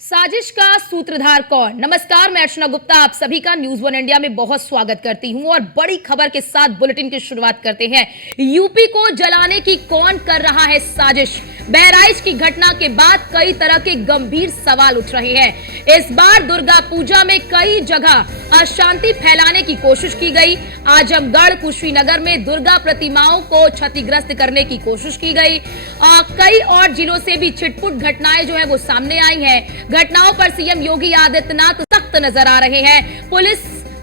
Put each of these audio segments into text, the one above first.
साजिश का सूत्रधार कौन? नमस्कार, मैं अर्चना गुप्ता आप सभी का न्यूज वन इंडिया में बहुत स्वागत करती हूं और बड़ी खबर के साथ बुलेटिन की शुरुआत करते हैं। यूपी को जलाने की कौन कर रहा है साजिश? बहराइच की घटना के बाद कई तरह के गंभीर सवाल उठ रहे हैं। इस बार दुर्गा पूजा में कई जगह अशांति फैलाने की कोशिश की गई। आजमगढ़, कुशीनगर में दुर्गा प्रतिमाओं को क्षतिग्रस्त करने की कोशिश की गई। कई और जिलों से भी छिटपुट घटनाएं जो है वो सामने आई हैं। घटनाओं पर सीएम योगी आदित्यनाथ सख्त नजर आ रहे हैं। पुलिस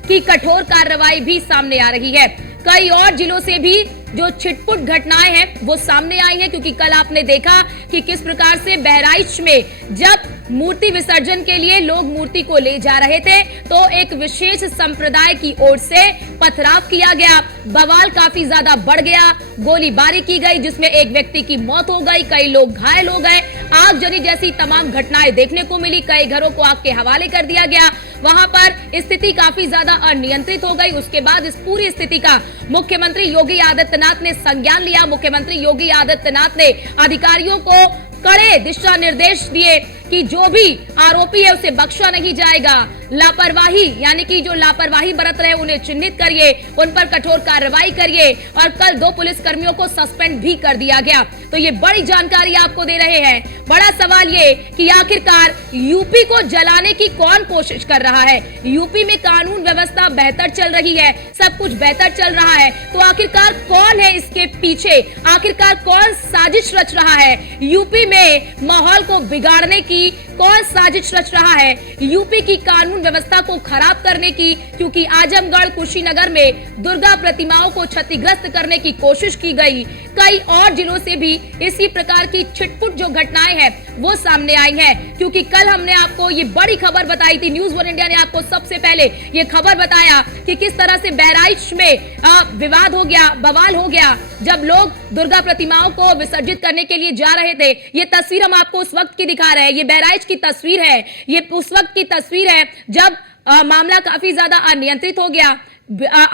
की कठोर कार्रवाई भी सामने आ रही है। कई और जिलों से भी जो छिटपुट घटनाएं हैं वो सामने आई हैं, क्योंकि कल आपने देखा कि किस प्रकार से बहराइच में जब मूर्ति विसर्जन के लिए लोग मूर्ति को ले जा रहे थे तो एक विशेष संप्रदाय की ओर से पथराव किया गया। बवाल काफी ज्यादा बढ़ गया, गोलीबारी की गई जिसमें एक व्यक्ति की मौत हो गई, कई लोग घायल हो गए। आगजनी जैसी तमाम घटनाएं देखने को मिली। कई घरों को आग के हवाले कर दिया गया। वहां पर स्थिति काफी ज्यादा अनियंत्रित हो गई। उसके बाद इस पूरी स्थिति का मुख्यमंत्री योगी आदित्यनाथ ने संज्ञान लिया। मुख्यमंत्री योगी आदित्यनाथ ने अधिकारियों को कड़े दिशा निर्देश दिए कि जो भी आरोपी है उसे बख्शा नहीं जाएगा। लापरवाही यानी कि जो लापरवाही बरत रहे उन्हें चिन्हित करिए, उन पर कठोर कार्रवाई करिए। और कल 2 पुलिस कर्मियों को सस्पेंड भी कर दिया गया। तो ये बड़ी जानकारी आपको दे रहे हैं। बड़ा सवाल ये कि आखिरकार यूपी को जलाने की कौन कोशिश कर रहा है? यूपी में कानून व्यवस्था बेहतर चल रही है, सब कुछ बेहतर चल रहा है, तो आखिरकार कौन है इसके पीछे? आखिरकार कौन साजिश रच रहा है? यूपी में माहौल को बिगाड़ने की कौन साजिश रच रहा है? यूपी की कानून व्यवस्था को खराब करने की, क्योंकि आजमगढ़, कुशीनगर में दुर्गा प्रतिमाओं को क्षतिग्रस्त करने की कोशिश की गई। कई और जिलों से भी इसी प्रकार की छिटपुट जो घटनाएं हैं वो सामने आई हैं, क्योंकि कल हमने आपको ये बड़ी खबर बताई थी। न्यूज वन इंडिया ने आपको सबसे पहले ये खबर बताया कि किस तरह से बहराइच में विवाद हो गया, बवाल हो गया जब लोग दुर्गा प्रतिमाओं को विसर्जित करने के लिए जा रहे थे। ये तस्वीर हम आपको उस वक्त की दिखा रहे हैं। ये बहराइच की तस्वीर है, ये उस वक्त की तस्वीर है जब मामला काफी ज्यादा अनियंत्रित हो गया।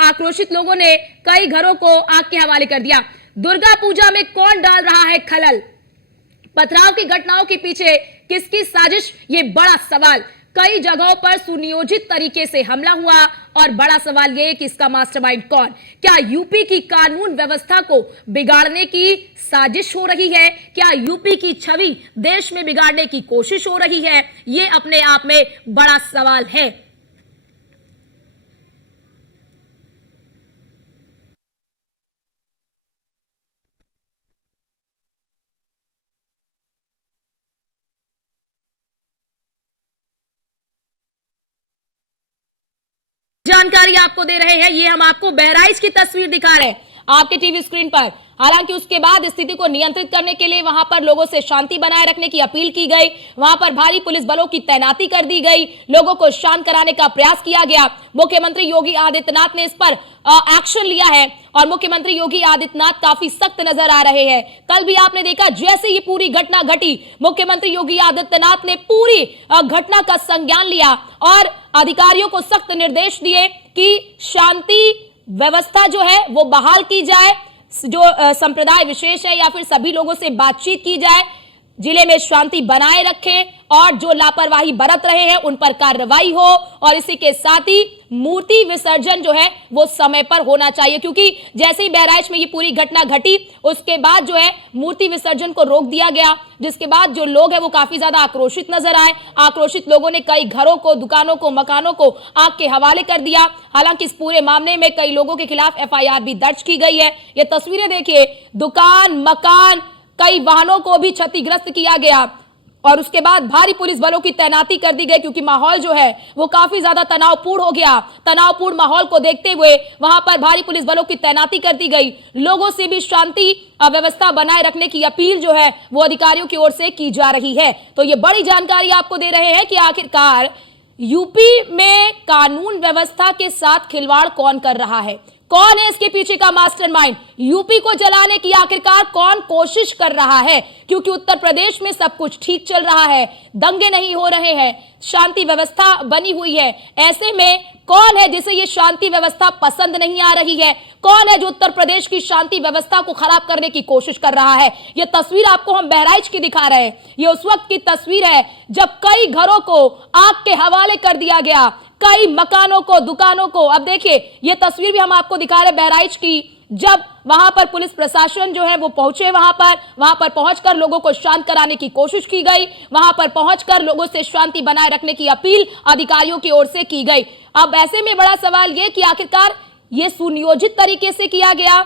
आक्रोशित लोगों ने कई घरों को आग के हवाले कर दिया। दुर्गा पूजा में कौन डाल रहा है खलल? पथराव की घटनाओं के पीछे किसकी साजिश? ये बड़ा सवाल। कई जगहों पर सुनियोजित तरीके से हमला हुआ और बड़ा सवाल यह कि इसका मास्टरमाइंड कौन? क्या यूपी की कानून व्यवस्था को बिगाड़ने की साजिश हो रही है? क्या यूपी की छवि देश में बिगाड़ने की कोशिश हो रही है? यह अपने आप में बड़ा सवाल है। जानकारी आपको दे रहे हैं, ये हम आपको बहराइच की तस्वीर दिखा रहे हैं आपके टीवी स्क्रीन पर। हालांकि उसके बाद स्थिति को नियंत्रित करने के लिए वहां पर लोगों से शांति बनाए रखने की अपील की गई। वहां पर भारी पुलिस बलों की तैनाती कर दी गई, लोगों को शांत कराने का प्रयास किया गया। मुख्यमंत्री योगी आदित्यनाथ ने इस पर एक्शन लिया है और मुख्यमंत्री योगी आदित्यनाथ काफी सख्त नजर आ रहे हैं। कल भी आपने देखा जैसे ये पूरी घटना घटी, मुख्यमंत्री योगी आदित्यनाथ ने पूरी घटना का संज्ञान लिया और अधिकारियों को सख्त निर्देश दिए कि शांति व्यवस्था जो है वो बहाल की जाए, जो संप्रदाय विशेष है या फिर सभी लोगों से बातचीत की जाए, जिले में शांति बनाए रखें और जो लापरवाही बरत रहे हैं उन पर कार्रवाई हो। और इसी के साथ ही मूर्ति विसर्जन जो है वो समय पर होना चाहिए, क्योंकि जैसे ही बहराइच में ये पूरी घटना घटी उसके बाद जो है मूर्ति विसर्जन को रोक दिया गया, जिसके बाद जो लोग हैं वो काफी ज्यादा आक्रोशित नजर आए। आक्रोशित लोगों ने कई घरों को, दुकानों को, मकानों को आग के हवाले कर दिया। हालांकि इस पूरे मामले में कई लोगों के खिलाफ एफआईआर भी दर्ज की गई है। ये तस्वीरें देखिए, दुकान, मकान, कई वाहनों को भी क्षतिग्रस्त किया गया और उसके बाद भारी पुलिस बलों की तैनाती कर दी गई, क्योंकि माहौल जो है वो काफी ज्यादा तनावपूर्ण हो गया। तनावपूर्ण माहौल को देखते हुए वहां पर भारी पुलिस बलों की तैनाती कर दी गई। लोगों से भी शांति व्यवस्था बनाए रखने की अपील जो है वो अधिकारियों की ओर से की जा रही है। तो ये बड़ी जानकारी आपको दे रहे हैं कि आखिरकार यूपी में कानून व्यवस्था के साथ खिलवाड़ कौन कर रहा है, कौन है इसके पीछे का मास्टरमाइंड? यूपी को जलाने की आखिरकार कौन कोशिश कर रहा है? क्योंकि उत्तर प्रदेश में सब कुछ ठीक चल रहा है, दंगे नहीं हो रहे हैं, शांति व्यवस्था बनी हुई है। ऐसे में कौन है जिसे ये शांति व्यवस्था पसंद नहीं आ रही है? कौन है जो उत्तर प्रदेश की शांति व्यवस्था को खराब करने की कोशिश कर रहा है? ये तस्वीर आपको हम बहराइच की दिखा रहे हैं। ये उस वक्त की तस्वीर है जब कई घरों को आग के हवाले कर दिया गया, कई मकानों को, दुकानों को। अब देखिए, ये तस्वीर भी हम आपको दिखा रहे हैं बहराइच की, जब वहां पर पुलिस प्रशासन जो है वो पहुंचे, वहां पर पहुंचकर लोगों को शांत कराने की कोशिश की गई, वहां पर पहुंचकर लोगों से शांति बनाए रखने की अपील अधिकारियों की ओर से की गई। अब ऐसे में बड़ा सवाल ये कि आखिरकार ये सुनियोजित तरीके से किया गया,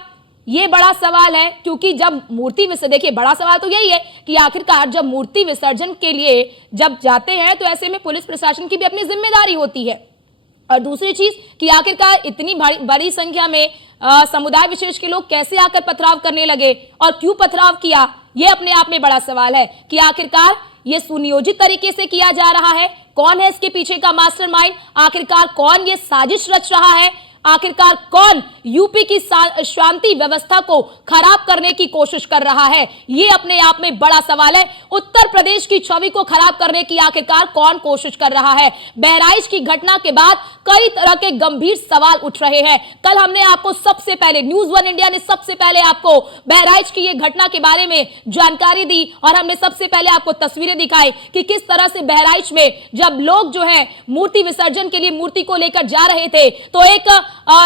ये बड़ा सवाल है। क्योंकि जब मूर्ति विसर्जन, देखिए बड़ा सवाल तो यही है कि आखिरकार जब मूर्ति विसर्जन के लिए जब जाते हैं तो ऐसे में पुलिस प्रशासन की भी अपनी जिम्मेदारी होती है। और दूसरी चीज कि आखिरकार इतनी बड़ी संख्या में समुदाय विशेष के लोग कैसे आकर पथराव करने लगे और क्यों पथराव किया, ये अपने आप में बड़ा सवाल है कि आखिरकार ये सुनियोजित तरीके से किया जा रहा है। कौन है इसके पीछे का मास्टरमाइंड? आखिरकार कौन ये साजिश रच रहा है? आखिरकार कौन यूपी की शांति व्यवस्था को खराब करने की कोशिश कर रहा है? ये अपने आप में बड़ा सवाल है। उत्तर प्रदेश की छवि को खराब करने की आखिरकार कौन कोशिश कर रहा है? बहराइच की घटना के बाद कई तरह के गंभीर सवाल उठ रहे हैं। कल हमने आपको सबसे पहले, न्यूज़ वन इंडिया ने सबसे पहले आपको बहराइच की ये घटना के बारे में जानकारी दी और हमने सबसे पहले आपको तस्वीरें दिखाई कि किस तरह से बहराइच में जब लोग जो है मूर्ति विसर्जन के लिए मूर्ति को लेकर जा रहे थे तो एक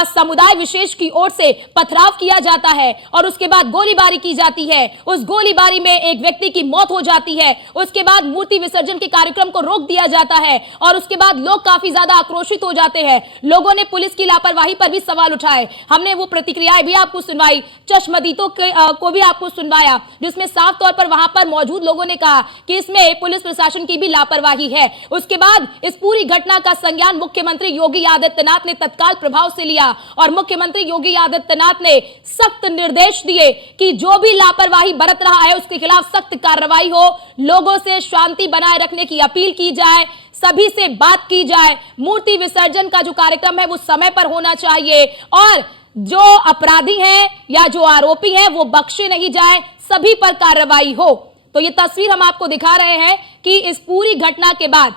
समुदाय विशेष की ओर से पथराव किया जाता है और उसके बाद गोलीबारी की जाती है। उस गोलीबारी में एक व्यक्ति की मौत हो जाती है। उसके बाद मूर्ति विसर्जन के कार्यक्रम को रोक दिया जाता है और उसके बाद लोग काफी ज्यादा आक्रोशित हो जाते हैं। लोगों ने पुलिस की लापरवाही पर भी सवाल उठाए। हमने वो प्रतिक्रियाएं भी आपको सुनवाई, चश्मदीदों को भी आपको सुनवाया, जिसमें साफ तौर पर वहां पर मौजूद लोगों ने कहा कि इसमें पुलिस प्रशासन की भी लापरवाही है। उसके बाद इस पूरी घटना का संज्ञान मुख्यमंत्री योगी आदित्यनाथ ने तत्काल प्रभाव से लिया और मुख्यमंत्री योगी आदित्यनाथ ने सख्त निर्देश दिए कि जो भी लापरवाही बरत रहा है उसके खिलाफ सख्त कार्रवाई हो, लोगों से शांति बनाए रखने की अपील की जाए, सभी से बात की जाए, मूर्ति विसर्जन का जो कार्यक्रम है वो समय पर होना चाहिए और जो अपराधी हैं या जो आरोपी हैं वो बख्शे नहीं जाए, सभी पर कार्रवाई हो। तो ये तस्वीर हम आपको दिखा रहे हैं कि इस पूरी घटना के बाद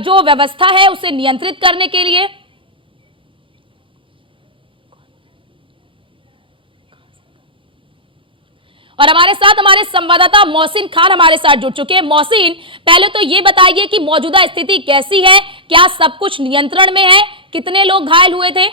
जो व्यवस्था है उसे नियंत्रित करने के लिए और हमारे साथ हमारे संवाददाता मोहसिन खान हमारे साथ जुड़ चुके हैं। मोहसिन, पहले तो ये बताइए कि मौजूदा स्थिति कैसी है, क्या सब कुछ नियंत्रण में है, कितने लोग घायल हुए थे?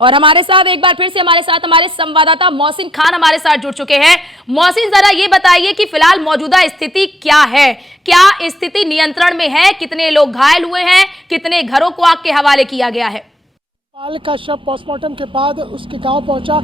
और हमारे साथ एक बार फिर से हमारे साथ हमारे संवाददाता मोहसिन खान हमारे साथ जुड़ चुके हैं। मोहसिन, जरा ये बताइए कि फिलहाल मौजूदा स्थिति क्या है, क्या स्थिति नियंत्रण में है, कितने लोग घायल हुए हैं, कितने घरों को आग के हवाले किया गया है? बाल का शव पोस्टमार्टम के बाद उसके गांव पहुंचा।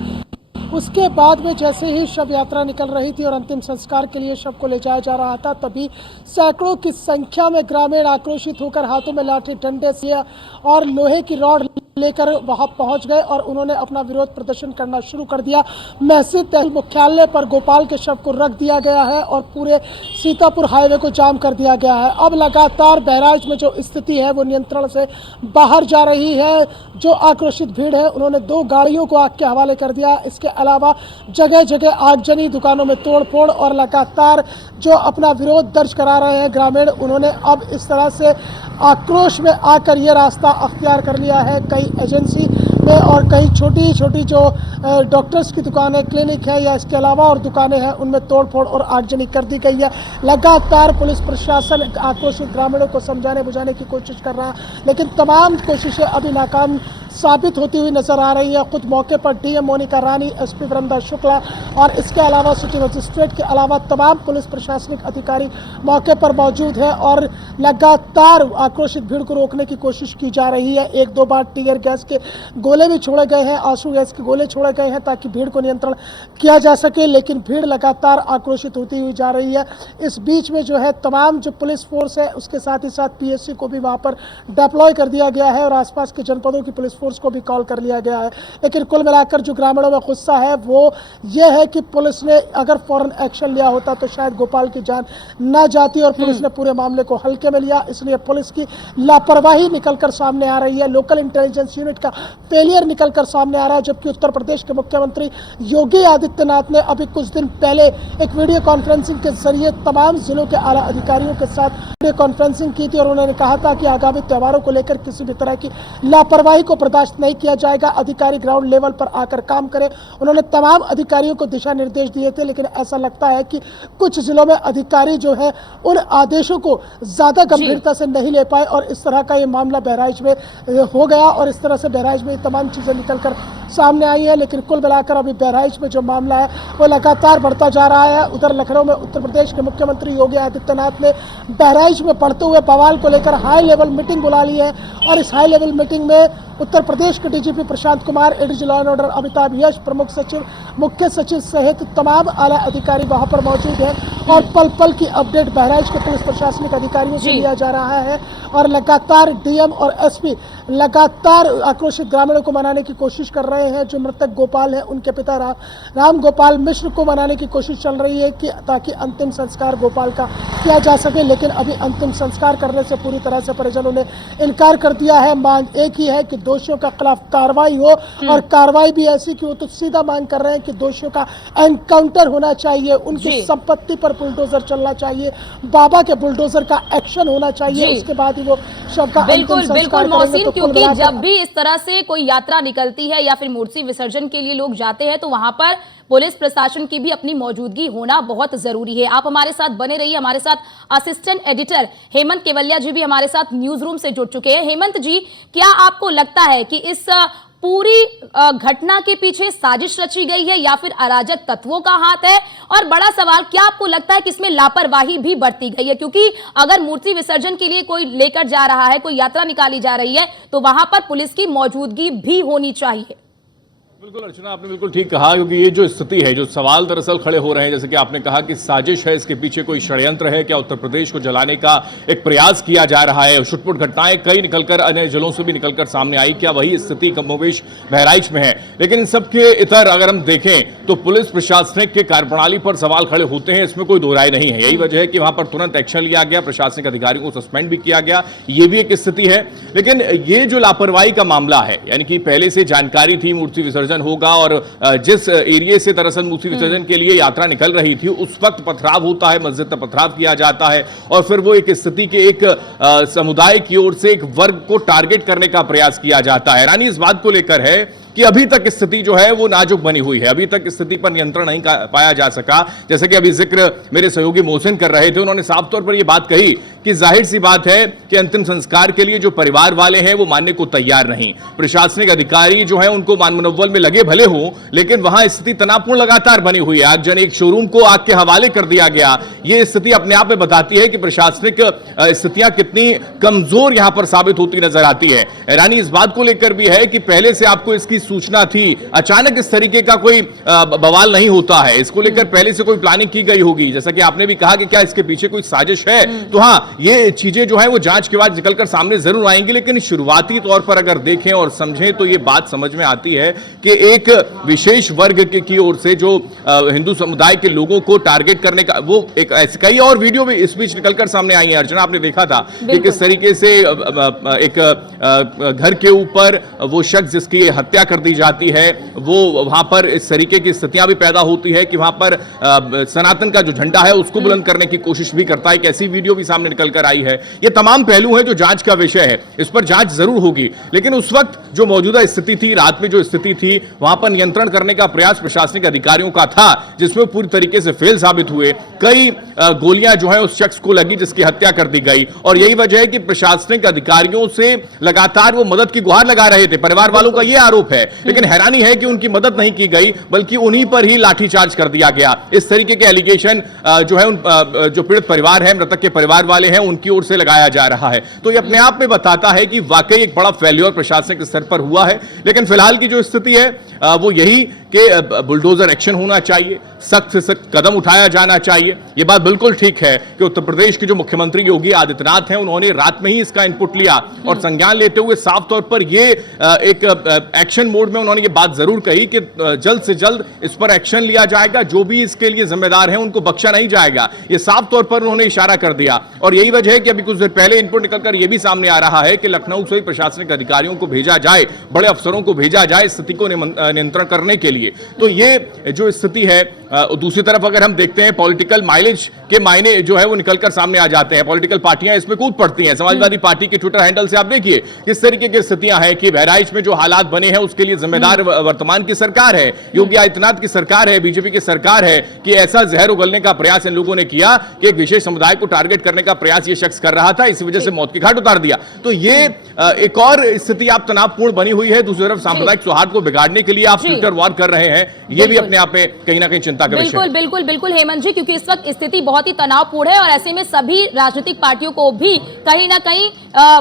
उसके बाद में जैसे ही शव यात्रा निकल रही थी और अंतिम संस्कार के लिए शव को ले जाया जा रहा था, तभी सैकड़ों की संख्या में ग्रामीण आक्रोशित होकर हाथों में लाठी डंडे से और लोहे की रॉड लेकर वहां पहुंच गए और उन्होंने अपना विरोध प्रदर्शन करना शुरू कर दिया। महसी तहसील मुख्यालय पर गोपाल के शव को रख दिया गया है और पूरे सीतापुर हाईवे को जाम कर दिया गया है। अब लगातार बहराइच में जो स्थिति है वो नियंत्रण से बाहर जा रही है। जो आक्रोशित भीड़ है उन्होंने 2 गाड़ियों को आग के हवाले कर दिया। इसके अलावा जगह जगह आगजनी, दुकानों में तोड़फोड़ और लगातार जो अपना विरोध दर्ज करा रहे हैं ग्रामीण, उन्होंने अब इस तरह से आक्रोश में आकर ये रास्ता अख्तियार कर लिया है। कई एजेंसी में और कई छोटी छोटी जो डॉक्टर्स की दुकानें, क्लिनिक है या इसके अलावा और दुकानें हैं, उनमें तोड़फोड़ और आगजनी कर दी गई है। लगातार पुलिस प्रशासन आक्रोशित ग्रामीणों को समझाने बुझाने की कोशिश कर रहा है, लेकिन तमाम कोशिशें अभी नाकाम साबित होती हुई नजर आ रही है। खुद मौके पर डीएम मोनिका रानी, एसपी वृंदा शुक्ला और इसके अलावा सिटी मजिस्ट्रेट के अलावा तमाम पुलिस प्रशासनिक अधिकारी मौके पर मौजूद है और लगातार आक्रोशित भीड़ को रोकने की कोशिश की जा रही है। 1-2 बार टीयर गैस के गोले भी छोड़े गए हैं, आंसू गैस के गोले छोड़े गए हैं ताकि भीड़ को नियंत्रण किया जा सके, लेकिन भीड़ लगातार आक्रोशित होती हुई जा रही है। इस बीच में जो है तमाम जो पुलिस फोर्स है उसके साथ ही साथ पीएससी को भी वहाँ पर डिप्लॉय कर दिया गया है और आसपास के जनपदों की पुलिस फोर्स को भी कॉल कर लिया गया है। लेकिन कुल मिलाकर जो ग्रामीणों में गुस्सा है वो ये है कि पुलिस ने अगर फौरन एक्शन लिया होता तो शायद गोपाल की जान न जाती, और पुलिस ने पूरे मामले को हल्के में लिया। इसलिए पुलिस की लापरवाही निकलकर सामने आ रही है, लोकल इंटेलिजेंस यूनिट का फेलियर निकलकर सामने आ रहा है। जबकि उत्तर प्रदेश के मुख्यमंत्री योगी आदित्यनाथ ने अभी कुछ दिन पहले एक वीडियो कॉन्फ्रेंसिंग के जरिए तमाम जिलों के आला अधिकारियों के साथ वीडियो कॉन्फ्रेंसिंग की थी और उन्होंने कहा था कि आगामी त्योहारों को लेकर किसी भी तरह की लापरवाही को बर्दाश्त नहीं किया जाएगा, अधिकारी ग्राउंड लेवल पर आकर काम करें। उन्होंने तमाम अधिकारियों को दिशा निर्देश दिए थे, लेकिन ऐसा लगता है कि कुछ जिलों में अधिकारी जो है उन आदेशों को ज्यादा गंभीरता से नहीं ले पाए और इस तरह का ये मामला बहराइच में हो गया और इस तरह से बहराइच में तमाम चीजें निकलकर सामने आई है। लेकिन कुल मिलाकर अभी बहराइच में जो मामला है वो लगातार बढ़ता जा रहा है। उधर लखनऊ में उत्तर प्रदेश के मुख्यमंत्री योगी आदित्यनाथ ने बहराइच में बढ़ते हुए बवाल को लेकर हाई लेवल मीटिंग बुला ली है और इस हाई लेवल मीटिंग में उत्तर प्रदेश के DGP Prashant Kumar, ADG law and order Amitabh Yash, प्रमुख सचिव, मुख्य सचिव सहित तमाम आला अधिकारी वहां पर मौजूद हैं और पल पल की अपडेट बहराइच के पुलिस प्रशासनिक अधिकारियों से लिया जा रहा है। और लगातार डीएम और एसपी लगातार आक्रोशित ग्रामीणों को मनाने की कोशिश कर रहे हैं। जो मृतक गोपाल है उनके पिता राम गोपाल मिश्र को मनाने की कोशिश चल रही है कि ताकि अंतिम संस्कार गोपाल का किया जा सके, लेकिन अभी अंतिम संस्कार करने से पूरी तरह से परिजनों ने इनकार कर दिया है। मांग एक ही है कि दोषियों के खिलाफ कार्रवाई हो और कार्रवाई भी ऐसी कि वो तो सीधा मांग कर रहे हैं कि दोषियों का एनकाउंटर होना चाहिए, उनकी संपत्ति पर बुलडोजर चलना चाहिए, बाबा के बुलडोजर का एक्शन होना चाहिए, उसके बाद ही वो शव का अंतिम संस्कार करेंगे। क्योंकि जब भी इस तरह से कोई यात्रा निकलती है या फिर मूर्ति विसर्जन के लिए लोग जाते हैं तो वहां पर पुलिस प्रशासन की भी अपनी मौजूदगी होना बहुत जरूरी है। आप हमारे साथ बने रहिए। हमारे साथ असिस्टेंट एडिटर हेमंत केवलिया जी भी हमारे साथ न्यूज रूम से जुड़ चुके हैं। हेमंत जी, क्या आपको लगता है कि इस पूरी घटना के पीछे साजिश रची गई है या फिर अराजक तत्वों का हाथ है? और बड़ा सवाल, क्या आपको लगता है कि इसमें लापरवाही भी बरती गई है? क्योंकि अगर मूर्ति विसर्जन के लिए कोई लेकर जा रहा है, कोई यात्रा निकाली जा रही है, तो वहां पर पुलिस की मौजूदगी भी होनी चाहिए। बिल्कुल अर्चना, आपने बिल्कुल ठीक कहा, क्योंकि ये जो स्थिति है, जो सवाल दरअसल खड़े हो रहे हैं, जैसे कि आपने कहा कि साजिश है, इसके पीछे कोई षड्यंत्र है, क्या उत्तर प्रदेश को जलाने का एक प्रयास किया जा रहा है? छुटपुट घटनाएं कई निकलकर अन्य जिलों से भी निकलकर सामने आई, क्या वही स्थिति कमोबेश बहराइच में है? लेकिन इन सबके इतर अगर हम देखें तो पुलिस प्रशासनिक के कार्यप्रणाली पर सवाल खड़े होते हैं, इसमें कोई दो राय नहीं है। यही वजह है कि वहां पर तुरंत एक्शन लिया गया, प्रशासनिक अधिकारियों को सस्पेंड भी किया गया, ये भी एक स्थिति है। लेकिन ये जो लापरवाही का मामला है, यानी कि पहले से जानकारी थी मूर्ति विसर्जन होगा और जिस एरिया से दरअसल मूर्ति विसर्जन के लिए यात्रा निकल रही थी उस वक्त पथराव होता है, मस्जिद पर पथराव किया जाता है और फिर वो एक स्थिति के एक समुदाय की ओर से एक वर्ग को टारगेट करने का प्रयास किया जाता है। हैरानी इस बात को लेकर है कि अभी तक स्थिति जो है वो नाजुक बनी हुई है, अभी तक स्थिति पर नियंत्रण नहीं पाया जा सका। जैसे कि अभी जिक्र मेरे सहयोगी मोहसिन कर रहे थे, उन्होंने साफ तौर पर यह बात कही कि जाहिर सी बात है कि अंतिम संस्कार के लिए जो परिवार वाले हैं वो मानने को तैयार नहीं। प्रशासनिक अधिकारी जो है उनको मान मनोबल में लगे भले हो, लेकिन वहां स्थिति तनावपूर्ण लगातार बनी हुई है। आगजन एक शोरूम को आग के हवाले कर दिया गया, यह स्थिति अपने आप में बताती है कि प्रशासनिक स्थितियां कितनी कमजोर यहां पर साबित होती नजर आती है। हैरानी इस बात को लेकर भी है कि पहले से आपको इसकी सूचना थी, अचानक इस तरीके का कोई बवाल नहीं होता है, इसको लेकर पहले से कोई प्लानिंग की गई होगी। जैसा कि आपने भी कहा कि क्या इसके पीछे कोई साजिश है, तो हां, ये चीजें जो है वो जांच के बाद निकलकर सामने जरूर आएंगी। लेकिन शुरुआती तौर पर अगर देखें और समझें तो ये बात समझ में आती है कि एक विशेष वर्ग की ओर से जो हिंदू समुदाय के लोगों को टारगेट करने का वो एक ऐसे कई और वीडियो भी इस बीच निकलकर सामने आई है। अर्चना, आपने देखा था कि किस तरीके से एक घर के ऊपर वो शख्स जिसकी हत्या कर दी जाती है, वो वहां पर इस तरीके की स्थितियां भी पैदा होती है कि वहां पर सनातन का जो झंडा है उसको बुलंद करने की कोशिश भी करता है। एक ऐसी वीडियो भी सामने निकल कर आई है। ये तमाम पहलू हैं जो जांच का विषय है, इस पर जांच जरूर होगी। लेकिन उस वक्त जो मौजूदा स्थिति थी, रात में जो स्थिति थी, वहां पर नियंत्रण करने का प्रयास प्रशासनिक अधिकारियों का था, जिसमें पूरी तरीके से फेल साबित हुए। कई गोलियां जो है उस शख्स को लगी जिसकी हत्या कर दी गई और यही वजह है कि प्रशासनिक अधिकारियों से लगातार वो मदद की गुहार लगा रहे थे। परिवार वालों का यह आरोप है, लेकिन हैरानी है कि उनकी मदद नहीं की गई, बल्कि उन्हीं पर ही लाठीचार्ज कर दिया गया। इस तरीके के एलिगेशन जो है जो पीड़ित परिवार है, मृतक के परिवार वाले हैं, उनकी ओर से लगाया जा रहा है। तो ये अपने आप में बताता है कि वाकई एक बड़ा फेल्योर प्रशासनिक स्तर पर हुआ है। लेकिन फिलहाल की जो स्थिति है वो यही कि बुलडोजर एक्शन होना चाहिए, सख्त से सख्त कदम उठाया जाना चाहिए। ये बात बिल्कुल ठीक है कि उत्तर प्रदेश के जो मुख्यमंत्री योगी आदित्यनाथ हैं, उन्होंने रात में ही इसका इनपुट लिया और संज्ञान लेते हुए साफ तौर पर ये एक एक्शन मोड में उन्होंने ये बात जरूर कही कि जल्द से जल्द इस पर एक्शन लिया जाएगा, जो भी इसके लिए जिम्मेदार हैं उनको बख्शा नहीं जाएगा। ये साफ तौर पर उन्होंने इशारा कर दिया और यही वजह है कि अभी कुछ देर पहले इनपुट निकलकर यह भी सामने आ रहा है कि लखनऊ से प्रशासनिक अधिकारियों को भेजा जाए, बड़े अफसरों को भेजा जाए स्थिति को नियंत्रण करने के लिए। तो ये जो स्थिति है, दूसरी तरफ अगर हम देखते हैं पॉलिटिकल माइलेज के मायने जो है वो निकलकर सामने आ जाते हैं, पॉलिटिकल पार्टियां इसमें कूद पड़ती हैं। समाजवादी पार्टी के ट्विटर हैंडल से आप देखिए किस तरीके की स्थितियां हैं कि बहराइच में जो हालात बने हैं उसके लिए जिम्मेदार वर्तमान की सरकार है, योगी आदित्यनाथ की सरकार है, बीजेपी की सरकार है कि ऐसा जहर उगलने का प्रयास इन लोगों ने किया कि एक विशेष समुदाय को टारगेट करने का प्रयास ये शख्स कर रहा था, इसी वजह से मौत की घाट उतार दिया। तो ये एक और स्थिति आप तनावपूर्ण बनी हुई है। दूसरी तरफ सांप्रदायिक सौहार्द को बिगाड़ने के लिए आप ट्विटर वॉर कर रहे हैं, ये भी अपने आप में कहीं ना कहीं चिंता का विषय है। बिल्कुल बिल्कुल हेमंत जी, क्योंकि इस वक्त स्थिति बहुत ही तनावपूर्ण है और ऐसे में सभी राजनीतिक पार्टियों को भी कहीं ना कहीं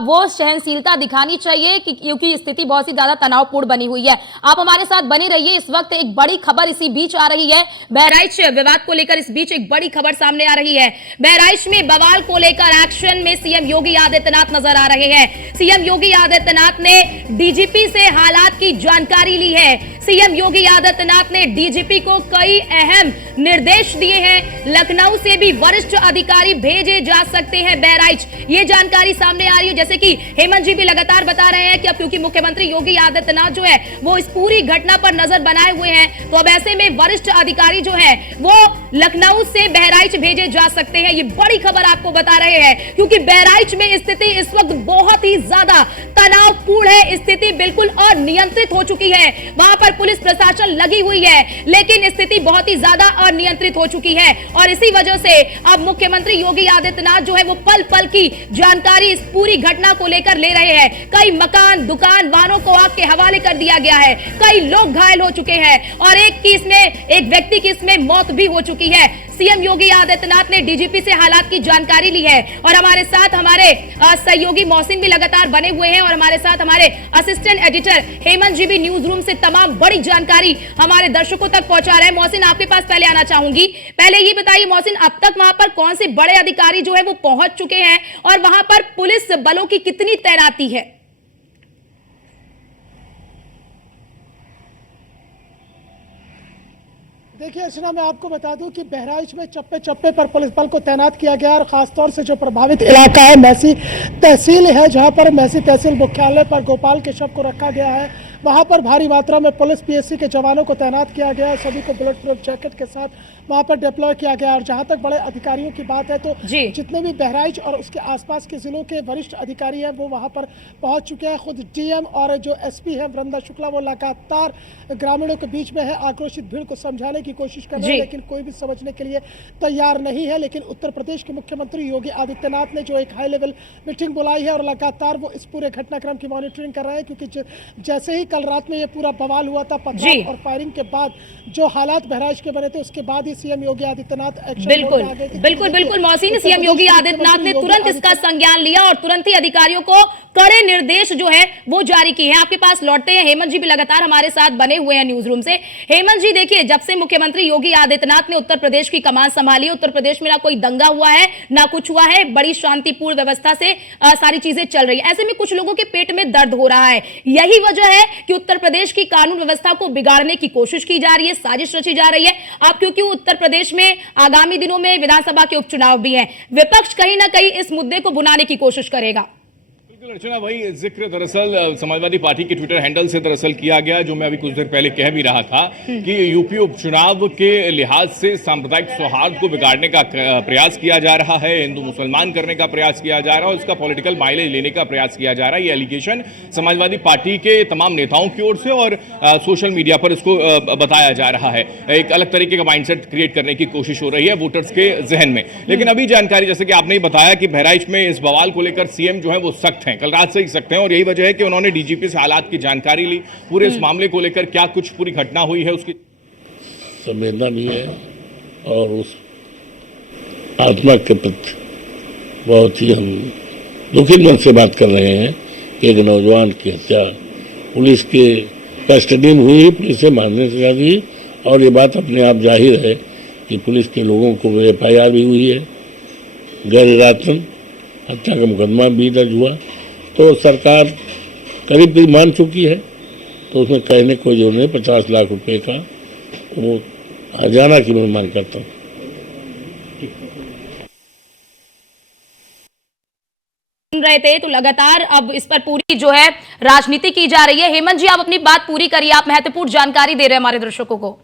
वो सहनशीलता दिखानी चाहिए क्योंकि स्थिति बहुत ही ज्यादा तनावपूर्ण बनी हुई है। आप हमारे साथ बने रहिए। इस वक्त एक बड़ी खबर इसी बीच आ रही है, बहराइच विवाद को लेकर इस बीच एक बड़ी खबर सामने आ रही है। बहराइच में बवाल को लेकर एक्शन में सीएम योगी आदित्यनाथ नजर आ रहे हैं। सीएम योगी आदित्यनाथ ने डीजीपी से हालात की जानकारी ली है। सीएम योगी आदित्यनाथ ने डीजीपी को कई अहम निर्देश दिए हैं। लखनऊ से भी वरिष्ठ अधिकारी भेजे जा सकते हैं बहराइच, ये जानकारी सामने आ रही है। जैसे कि हेमंत जी भी लगातार बता रहे हैं कि अब क्योंकि मुख्यमंत्री योगी आदित्यनाथ जो है वो इस पूरी घटना पर नजर बनाए हुए हैं, तो अब ऐसे में वरिष्ठ अधिकारी जो है वो लखनऊ से बहराइच भेजे जा सकते हैं। ये बड़ी खबर आपको बता रहे हैं क्योंकि बहराइच में स्थिति इस वक्त बहुत ही ज्यादा तनावपूर्ण है। स्थिति बिल्कुल अनियंत्रित हो चुकी है, वहां पर पुलिस प्रशासन लगी हुई है, लेकिन स्थिति बहुत ही ज्यादा अनियंत्रित हो चुकी है और इसी वजह से अब मुख्यमंत्री योगी आदित्यनाथ जो है वो पल पल की जानकारी इस पूरी घटना को लेकर ले रहे हैं। कई मकान, दुकान, वाहनों को आग के हवाले कर दिया गया है, कई लोग घायल हो चुके हैं और एक व्यक्ति की इसमें मौत भी हो चुकी है। सीएम योगी आदित्यनाथ ने डीजीपी से हालात की जानकारी ली है और हमारे साथ हमारे सहयोगी मोहसिन भी लगातार बने हुए हैं और हमारे साथ हमारे असिस्टेंट एडिटर हेमंत जी भी न्यूज रूम से तमाम बड़ी जानकारी हमारे दर्शकों तक पहुंचा रहे हैं। मोहसिन, आपके पास पहले आना चाहूंगी। पहले ये बताइए मोहसिन, अब तक वहां पर कौन से बड़े अधिकारी जो है वो पहुंच चुके हैं और वहां पर पुलिस बलों की कितनी तैनाती है? देखिए अर्चना, मैं आपको बता दूं कि बहराइच में चप्पे चप्पे पर पुलिस बल को तैनात किया गया है और खासतौर से जो प्रभावित इलाका है मैसी तहसील है, जहां पर मैसी तहसील मुख्यालय पर गोपाल के शव को रखा गया है, वहां पर भारी मात्रा में पुलिस पीएससी के जवानों को तैनात किया गया है। सभी को बुलेट प्रूफ जैकेट के साथ वहां पर डिप्लॉय किया गया है। और जहां तक बड़े अधिकारियों की बात है तो जितने भी बहराइच और उसके आसपास के जिलों के वरिष्ठ अधिकारी हैं वो वहां पर पहुंच चुके हैं। खुद डीएम और जो एसपी है वृंदा शुक्ला वो लगातार ग्रामीणों के बीच में है, आक्रोशित भीड़ को समझाने की कोशिश कर रहे हैं, लेकिन कोई भी समझने के लिए तैयार नहीं है। लेकिन उत्तर प्रदेश के मुख्यमंत्री योगी आदित्यनाथ ने जो एक हाई लेवल मीटिंग बुलाई है और लगातार वो इस पूरे घटनाक्रम की मॉनिटरिंग कर रहे हैं, क्योंकि जैसे ही कल रात में ये पूरा बवाल हुआ था, पथराव और फायरिंग के बाद जो हालात बहराइच के बने थे, उसके बाद ही सीएम योगी आदित्यनाथ एक्शन बिल्कुल मोहसिन, सीएम योगी आदित्यनाथ ने तुरंत इसका संज्ञान लिया और तुरंत ही अधिकारियों को कड़े निर्देश जो है वो जारी किए हैं। आपके पास लौटते हैं, हेमंत जी भी लगातार हमारे साथ बने हुए हैं न्यूज रूम से। हेमंत जी, देखिए, जब से मुख्यमंत्री योगी आदित्यनाथ ने उत्तर प्रदेश की कमान संभाली, उत्तर प्रदेश में ना कोई दंगा हुआ है ना कुछ हुआ है, बड़ी शांतिपूर्ण व्यवस्था से सारी चीजें चल रही है। ऐसे में कुछ लोगों के पेट में दर्द हो रहा है। यही वजह है कि उत्तर प्रदेश की कानून व्यवस्था को बिगाड़ने की कोशिश की जा रही है, साजिश रची जा रही है। अब क्योंकि उत्तर प्रदेश में आगामी दिनों में विधानसभा के उपचुनाव भी हैं, विपक्ष कहीं ना कहीं इस मुद्दे को भुनाने की कोशिश करेगा। अर्चना, वही जिक्र दरअसल समाजवादी पार्टी के ट्विटर हैंडल से दरअसल किया गया, जो मैं अभी कुछ देर पहले कह भी रहा था कि यूपी उपचुनाव के लिहाज से सांप्रदायिक सौहार्द को बिगाड़ने का प्रयास किया जा रहा है, हिंदू मुसलमान करने का प्रयास किया जा रहा है और इसका पॉलिटिकल माइलेज लेने का प्रयास किया जा रहा है। ये एलिगेशन समाजवादी पार्टी के तमाम नेताओं की ओर से और सोशल मीडिया पर इसको बताया जा रहा है। एक अलग तरीके का माइंडसेट क्रिएट करने की कोशिश हो रही है वोटर्स के जहन में। लेकिन अभी जानकारी, जैसे कि आपने बताया कि बहराइच में इस बवाल को लेकर सीएम जो है वो सख्त हैं, कल रात से ही सकते हैं और यही वजह है कि उन्होंने डीजीपी से हालात की जानकारी ली। पूरे इस मामले को लेकर क्या कुछ पूरी घटना हुई है उसकी संवेदना भी है और उस आत्मा के प्रति बहुत ही हम दुखी मन से बात कर रहे हैं कि एक नौजवान की हत्या पुलिस के कस्टडी में हुई, पुलिस से मारने से दी, और ये बात अपने आप जाहिर है कि पुलिस के लोगों को FIR भी हुई है, गैर इरादतन हत्या का मुकदमा भी दर्ज हुआ। तो सरकार करीब करीब मान चुकी है, तो उसमें कहने कोई जरूरत नहीं। 50 लाख रुपए का वो हर्जाना की मैं मांग करता हूँ। सुन रहे थे तो लगातार अब इस पर पूरी जो है राजनीति की जा रही है। हेमंत जी, आप अपनी बात पूरी करिए, आप महत्वपूर्ण जानकारी दे रहे हैं हमारे दर्शकों को।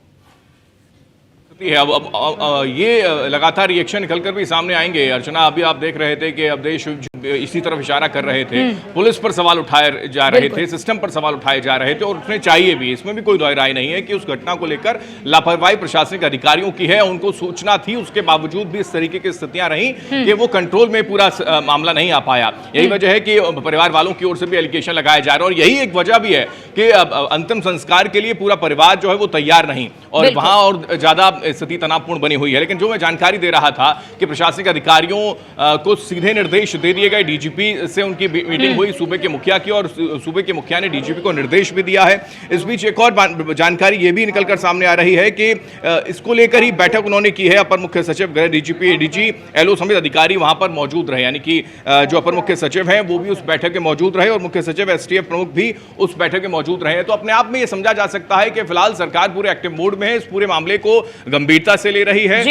है अब ये लगातार रिएक्शन निकलकर भी सामने आएंगे। अर्चना, अभी आप देख रहे थे कि अब देश इसी तरफ इशारा कर रहे थे, पुलिस पर सवाल उठाए जा रहे थे, सिस्टम पर सवाल उठाए जा रहे थे, और उठने चाहिए भी। इसमें भी कोई दो राय नहीं है कि उस घटना को लेकर लापरवाही प्रशासनिक अधिकारियों की है। उनको सूचना थी, उसके बावजूद भी इस तरीके की स्थितियां रहीं कि वो कंट्रोल में पूरा मामला नहीं आ पाया। यही वजह है कि परिवार वालों की ओर से भी एलिगेशन लगाया जा रहा है, और यही एक वजह भी है कि अंतिम संस्कार के लिए पूरा परिवार जो है वो तैयार नहीं, और वहां और ज्यादा स्थिति तनावपूर्ण बनी हुई है। लेकिन जो मैं जानकारी दे रहा था कि प्रशासनिक अधिकारियों को सीधे निर्देश दे दिए गए, डीजीपी से उनकी मीटिंग हुई सूबे के मुखिया की, और सूबे के मुखिया ने डीजीपी को निर्देश भी दिया है। इस बीच एक और जानकारी ये भी निकलकर सामने आ रही है कि इसको लेकर ही बैठक उन्होंने की है। अपर मुख्य सचिव गृह, डीजीपी, एडीजी, एलओ समेत अधिकारी वहां पर मौजूद रहे, यानी कि जो अपर मुख्य सचिव हैं वो भी उस बैठक में मौजूद रहे, और मुख्य सचिव एसटीएफ प्रमुख भी उस बैठक में मौजूद रहे। तो अपने आप में यह समझा जा सकता है कि फिलहाल सरकार पूरे एक्टिव मोड में है, इस पूरे मामले को गंभीरता से ले रही है।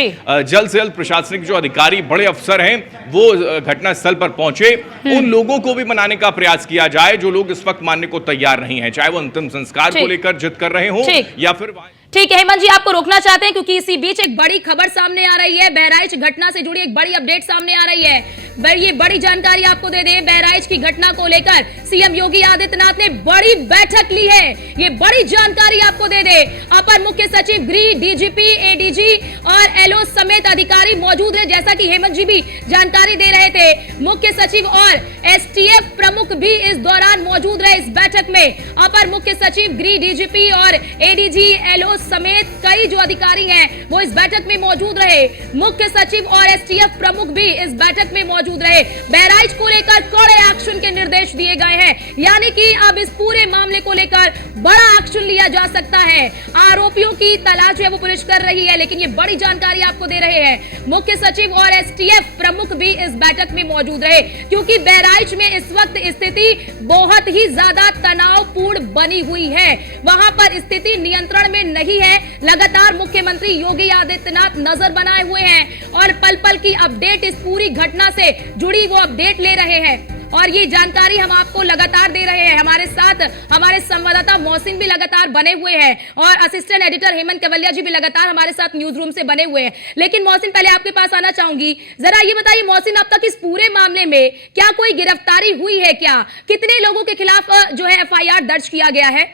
जल्द से जल्द प्रशासनिक जो अधिकारी, बड़े अफसर हैं, वो घटना स्थल पर पहुंचे, उन लोगों को भी मनाने का प्रयास किया जाए जो लोग इस वक्त मानने को तैयार नहीं है, चाहे वो अंतिम संस्कार को लेकर जिद कर रहे हो या फिर। ठीक है हेमंत जी, आपको रोकना चाहते हैं क्योंकि इसी बीच एक बड़ी खबर सामने आ रही है। बहराइच घटना से जुड़ी एक बड़ी अपडेट सामने आ रही है। ये बड़ी जानकारी आपको दे दें, बहराइच की घटना को लेकर सीएम योगी आदित्यनाथ ने बड़ी बैठक ली है। ये बड़ी जानकारी आपको दे दें, अपर मुख्य सचिव गृह, डीजीपी, एडीजी और एलओ समेत अधिकारी मौजूद है। जैसा कि हेमंत जी भी जानकारी दे रहे थे, मुख्य सचिव और एसटीएफ प्रमुख भी इस दौरान मौजूद रहे इस बैठक में। अपर मुख्य सचिव गृह, डीजीपी और एडीजी, एलओ समेत कई जो अधिकारी हैं वो इस बैठक में मौजूद रहे। मुख्य सचिव और एसटीएफ प्रमुख भी इस बैठक में मौजूद रहे। बहराइच को लेकर कड़े एक्शन के निर्देश दिए गए हैं, यानी कि अब इस पूरे मामले को लेकर बड़ा एक्शन लिया जा सकता है। आरोपियों की तलाश जो है वो पुलिस कर रही है, लेकिन ये बड़ी जानकारी आपको दे रहे हैं। मुख्य सचिव और एसटीएफ प्रमुख भी इस बैठक में मौजूद रहे, क्योंकि बहराइच में इस वक्त स्थिति बहुत ही ज्यादा तनावपूर्ण बनी हुई है। वहां पर स्थिति नियंत्रण में नहीं है। लगातार मुख्यमंत्री योगी आदित्यनाथ नजर बनाए हुए हैं और पल पल की अपडेट, इस पूरी घटना से जुड़ी वो अपडेट ले रहे हैं, और ये जानकारी हम आपको लगातार दे रहे हैं। हमारे साथ हमारे संवाददाता मोहसिन भी लगातार बने हुए हैं, और असिस्टेंट एडिटर हेमंत कवलिया जी भी लगातार हमारे साथ न्यूज रूम से बने हुए हैं। लेकिन मोहसिन, पहले आपके पास आना चाहूंगी, जरा ये बताइए मोहसिन, अब तक इस पूरे मामले में क्या कोई गिरफ्तारी हुई है? क्या कितने लोगों के खिलाफ जो है FIR दर्ज किया गया है?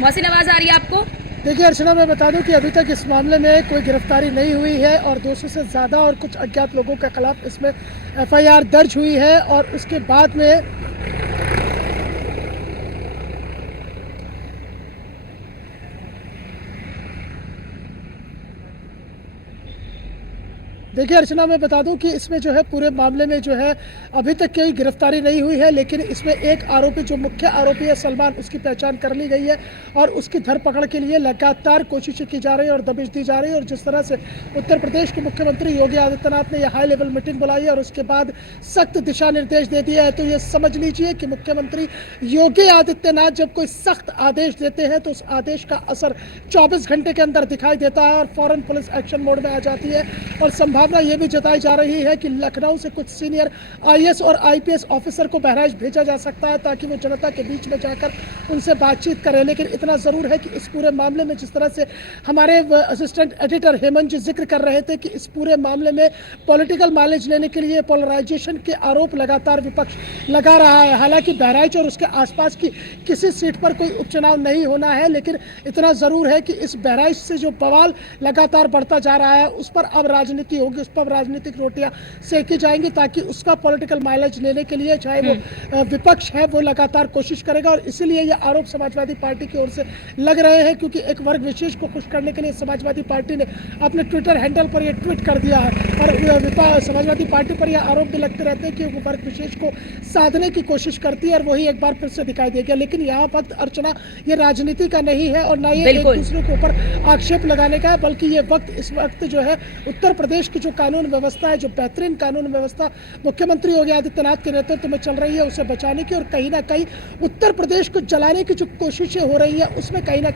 मोहसिन, आवाज आ रही है आपको? देखिए अर्चना, मैं बता दूं कि अभी तक इस मामले में कोई गिरफ्तारी नहीं हुई है, और 200 से ज़्यादा और कुछ अज्ञात लोगों के खिलाफ इसमें FIR दर्ज हुई है। और उसके बाद में देखिए अर्चना, मैं बता दूं कि इसमें जो है पूरे मामले में जो है अभी तक कोई गिरफ्तारी नहीं हुई है, लेकिन इसमें एक आरोपी, जो मुख्य आरोपी है सलमान, उसकी पहचान कर ली गई है, और उसकी धरपकड़ के लिए लगातार कोशिशें की जा रही है और दबिश दी जा रही है। और जिस तरह से उत्तर प्रदेश के मुख्यमंत्री योगी आदित्यनाथ ने यह हाई लेवल मीटिंग बुलाई है और उसके बाद सख्त दिशा निर्देश दे दिया है, तो ये समझ लीजिए कि मुख्यमंत्री योगी आदित्यनाथ जब कोई सख्त आदेश देते हैं तो उस आदेश का असर 24 घंटे के अंदर दिखाई देता है, और फौरन पुलिस एक्शन मोड में आ जाती है। और संभावना ये भी जताई जा रही है कि लखनऊ से कुछ सीनियर IAS और IPS ऑफिसर को बहराइच भेजा जा सकता है, ताकि वो जनता के बीच में जाकर उनसे बातचीत करें। लेकिन इतना ज़रूर है कि इस पूरे मामले में, जिस तरह से हमारे असिस्टेंट एडिटर हेमंत जी जिक्र कर रहे थे, कि इस पूरे मामले में पॉलिटिकल माइलेज लेने के लिए पोलराइजेशन के आरोप लगातार विपक्ष लगा रहा है। हालांकि बहराइच और उसके आसपास की किसी सीट पर कोई उपचुनाव नहीं होना है, लेकिन इतना ज़रूर है कि इस बहराइच से जो बवाल लगातार बढ़ता जा रहा है, उस पर अब राजनीति होगी। होगी उस पर राजनीतिक रोटियां सेकी जाएंगी, ताकि उसका पॉलिटिकल माइलेज लेने के लिए चाहे वो विपक्ष है वो लगातार कोशिश करेगा। और इसीलिए ये आरोप समाजवादी पार्टी की ओर से लग रहे हैं, क्योंकि एक वर्ग विशेष को खुश करने के लिए समाजवादी पार्टी ने अपने ट्विटर हैंडल पर यह ट्वीट कर दिया है। और समाजवादी पार्टी पर यह आरोप भी लगते रहते हैं कि वो वर्ग विशेष को साधने की कोशिश करती है, और वही एक बार फिर से दिखाई देगा। लेकिन यहाँ वक्त अर्चना ये राजनीति का नहीं है और ना ये एक दूसरे के ऊपर आक्षेप लगाने का है, बल्कि ये वक्त इस वक्त जो है उत्तर प्रदेश की जो कानून व्यवस्था है, जो बेहतरीन कानून व्यवस्था मुख्यमंत्री योगी आदित्यनाथ के नेतृत्व में चल रही है, उसे बचाने की और कहीं ना कहीं उत्तर प्रदेश को जलाने की जो कोशिशें हो रही है उसमें कहीं ना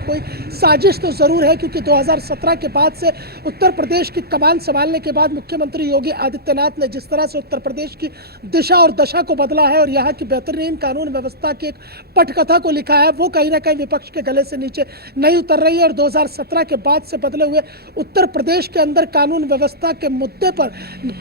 कोई साजिश तो जरूर है। क्योंकि 2017 के बाद से उत्तर प्रदेश की कमान संभालने के बाद मुख्यमंत्री योगी आदित्यनाथ ने जिस तरह से उत्तर प्रदेश की दिशा और दशा को बदला है और यहाँ की बेहतरीन कानून व्यवस्था की एक पटकथा को लिखा है, वो कहीं ना कहीं विपक्ष के गले से नीचे नहीं उतर रही है। और 2017 के बाद से बदले हुए उत्तर प्रदेश के अंदर कानून व्यवस्था के मुद्दे पर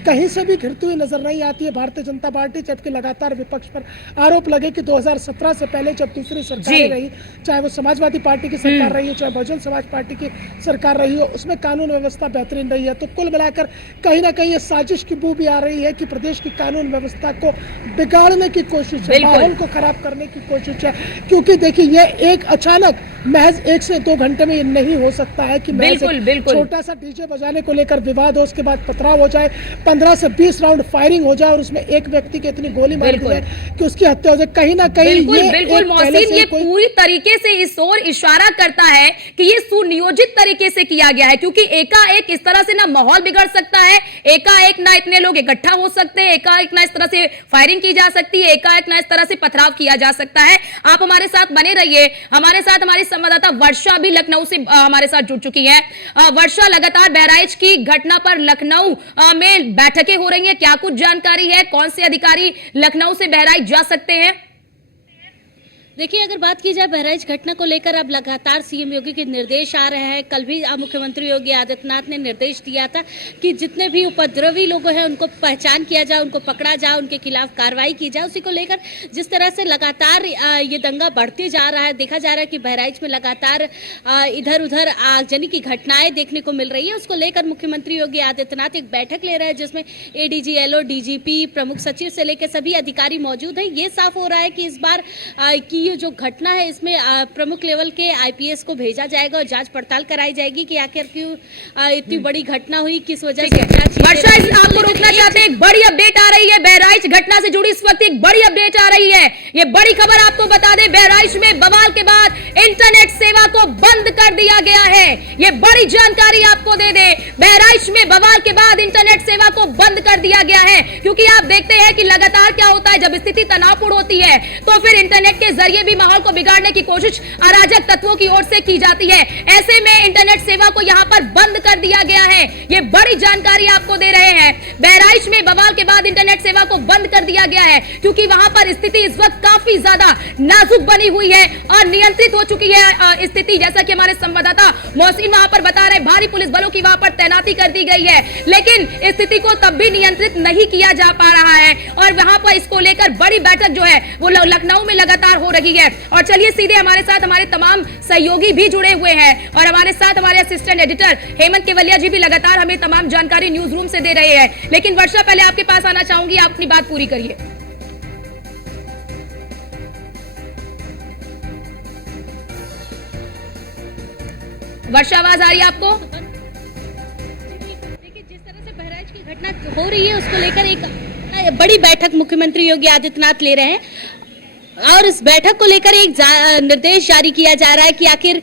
कहीं से भी घिरती हुई नजर नहीं आती है भारतीय जनता पार्टी। जबकि लगातार विपक्ष पर आरोप लगे कि 2017 से पहले जब दूसरी सरकारें रही, चाहे वो समाजवादी पार्टी की सरकार रही हो, चाहे बहुजन समाज पार्टी की सरकार रही हो, उसमें कानून व्यवस्था बेहतरीन रही है। तो कुल मिलाकर कहीं ना कहीं ये साजिश की बू भी आ रही है कि प्रदेश की कानून व्यवस्था को बिगाड़ने की कोशिश है, माहौल को खराब करने की कोशिश है। क्योंकि देखिए ये एक अचानक महज 1 से 2 घंटे में ये नहीं हो सकता है कि छोटा सा डीजे बजाने को लेकर विवाद हो, उसके बाद पथराव हो जाए, 15 से 20 राउंड फायरिंग हो जाए और उसमें एक व्यक्ति की इतनी गोली मार दी जाए कि उसकी हत्या हो जाए। कहीं ना कहीं बिल्कुल मोहसिन, ये पूरी तरीके से इस ओर इशारा करता है कि ये सुनियोजित तरीके से किया गया है। क्योंकि एकाएक इस तरह से ना माहौल बिगड़ सकता है, एकाएक ना इतने लोग इकट्ठा हो सकते हैं, एकाएक ना इस तरह से फायरिंग की जा सकती है, एकाएक ना इस तरह से पथराव किया जा सकता है। आप हमारे साथ बने रहिए, हमारे साथ हमारी संवाददाता वर्षा भी लखनऊ से हमारे साथ जुड़ चुकी है। वर्षा, लगातार बहराइच की घटना पर लखनऊ में बैठकें हो रही हैं, क्या कुछ जानकारी है? कौन से अधिकारी लखनऊ से बहराइच जा सकते हैं? देखिए, अगर बात की जाए बहराइच घटना को लेकर अब लगातार सीएम योगी के निर्देश आ रहे हैं। कल भी मुख्यमंत्री योगी आदित्यनाथ ने निर्देश दिया था कि जितने भी उपद्रवी लोग हैं उनको पहचान किया जाए, उनको पकड़ा जाए, उनके खिलाफ कार्रवाई की जाए। उसी को लेकर जिस तरह से लगातार ये दंगा बढ़ते जा रहा है, देखा जा रहा है कि बहराइच में लगातार इधर उधर आगजनी की घटनाएं देखने को मिल रही है। उसको लेकर मुख्यमंत्री योगी आदित्यनाथ एक बैठक ले रहे हैं जिसमें ADG, LO, DGP, प्रमुख सचिव से लेकर सभी अधिकारी मौजूद हैं। ये साफ हो रहा है कि इस बार की जो घटना है इसमें प्रमुख लेवल के IPS को भेजा जाएगा और जांच पड़ताल कराई जाएगी कि आखिर क्यों इतनी बड़ी घटना हुई, किस वजह से। वर्षा, आपको रोकना चाहते हैं, एक बड़ी अपडेट आ रही है बहराइच घटना से जुड़ी। इस वक्त एक बड़ी अपडेट आ रही है, ये बड़ी खबर आपको बता दें। बहराइच में बवाल के बाद इंटरनेट सेवा को बंद कर दिया गया है, ये बड़ी जानकारी आपको दे दें। बहराइच में बवाल के बाद इंटरनेट सेवा को बंद कर दिया गया है, क्योंकि आप देखते हैं कि लगातार क्या होता है, जब स्थिति तनावपूर्ण होती है तो फिर इंटरनेट के जरिए भी माहौल को बिगाड़ने की कोशिश अराजक तत्वों की ओर से की जाती है। ऐसे में इंटरनेट सेवा को यहां पर बंद कर दिया गया है, ये बड़ी जानकारी आपको दे रहे हैं। बहराइच में बवाल के बाद इंटरनेट सेवा को बंद कर दिया गया है, क्योंकि वहां पर स्थिति इस वक्त काफी ज्यादा नाजुक बनी हुई है और नियंत्रित हो चुकी है स्थिति। जैसा कि हमारे संवाददाता मोहसिन वहां पर बता रहे, भारी पुलिस बलों की वहां पर तैनाती कर दी गई है, लेकिन स्थिति को तब भी नियंत्रित नहीं किया जा पा रहा है। और वहां पर इसको लेकर बड़ी बैठक जो है वो लखनऊ में लगातार हो रही है। और चलिए सीधे हमारे साथ हमारे तमाम सहयोगी भी जुड़े हुए हैं और हमारे साथ हमारे असिस्टेंट एडिटर हेमंत केवलिया जी भी लगातार हमें तमाम जानकारी न्यूज रूम से दे रहे हैं। लेकिन वर्षा, पहले आपके पास आना चाहूंगी, आप अपनी बात पूरी करिए। वर्षा, आवाज आ रही है आपको? देखिए, जिस तरह से बहराइच की घटना हो रही है उसको लेकर एक बड़ी बैठक मुख्यमंत्री योगी आदित्यनाथ ले रहे हैं और इस बैठक को लेकर एक निर्देश जारी किया जा रहा है कि आखिर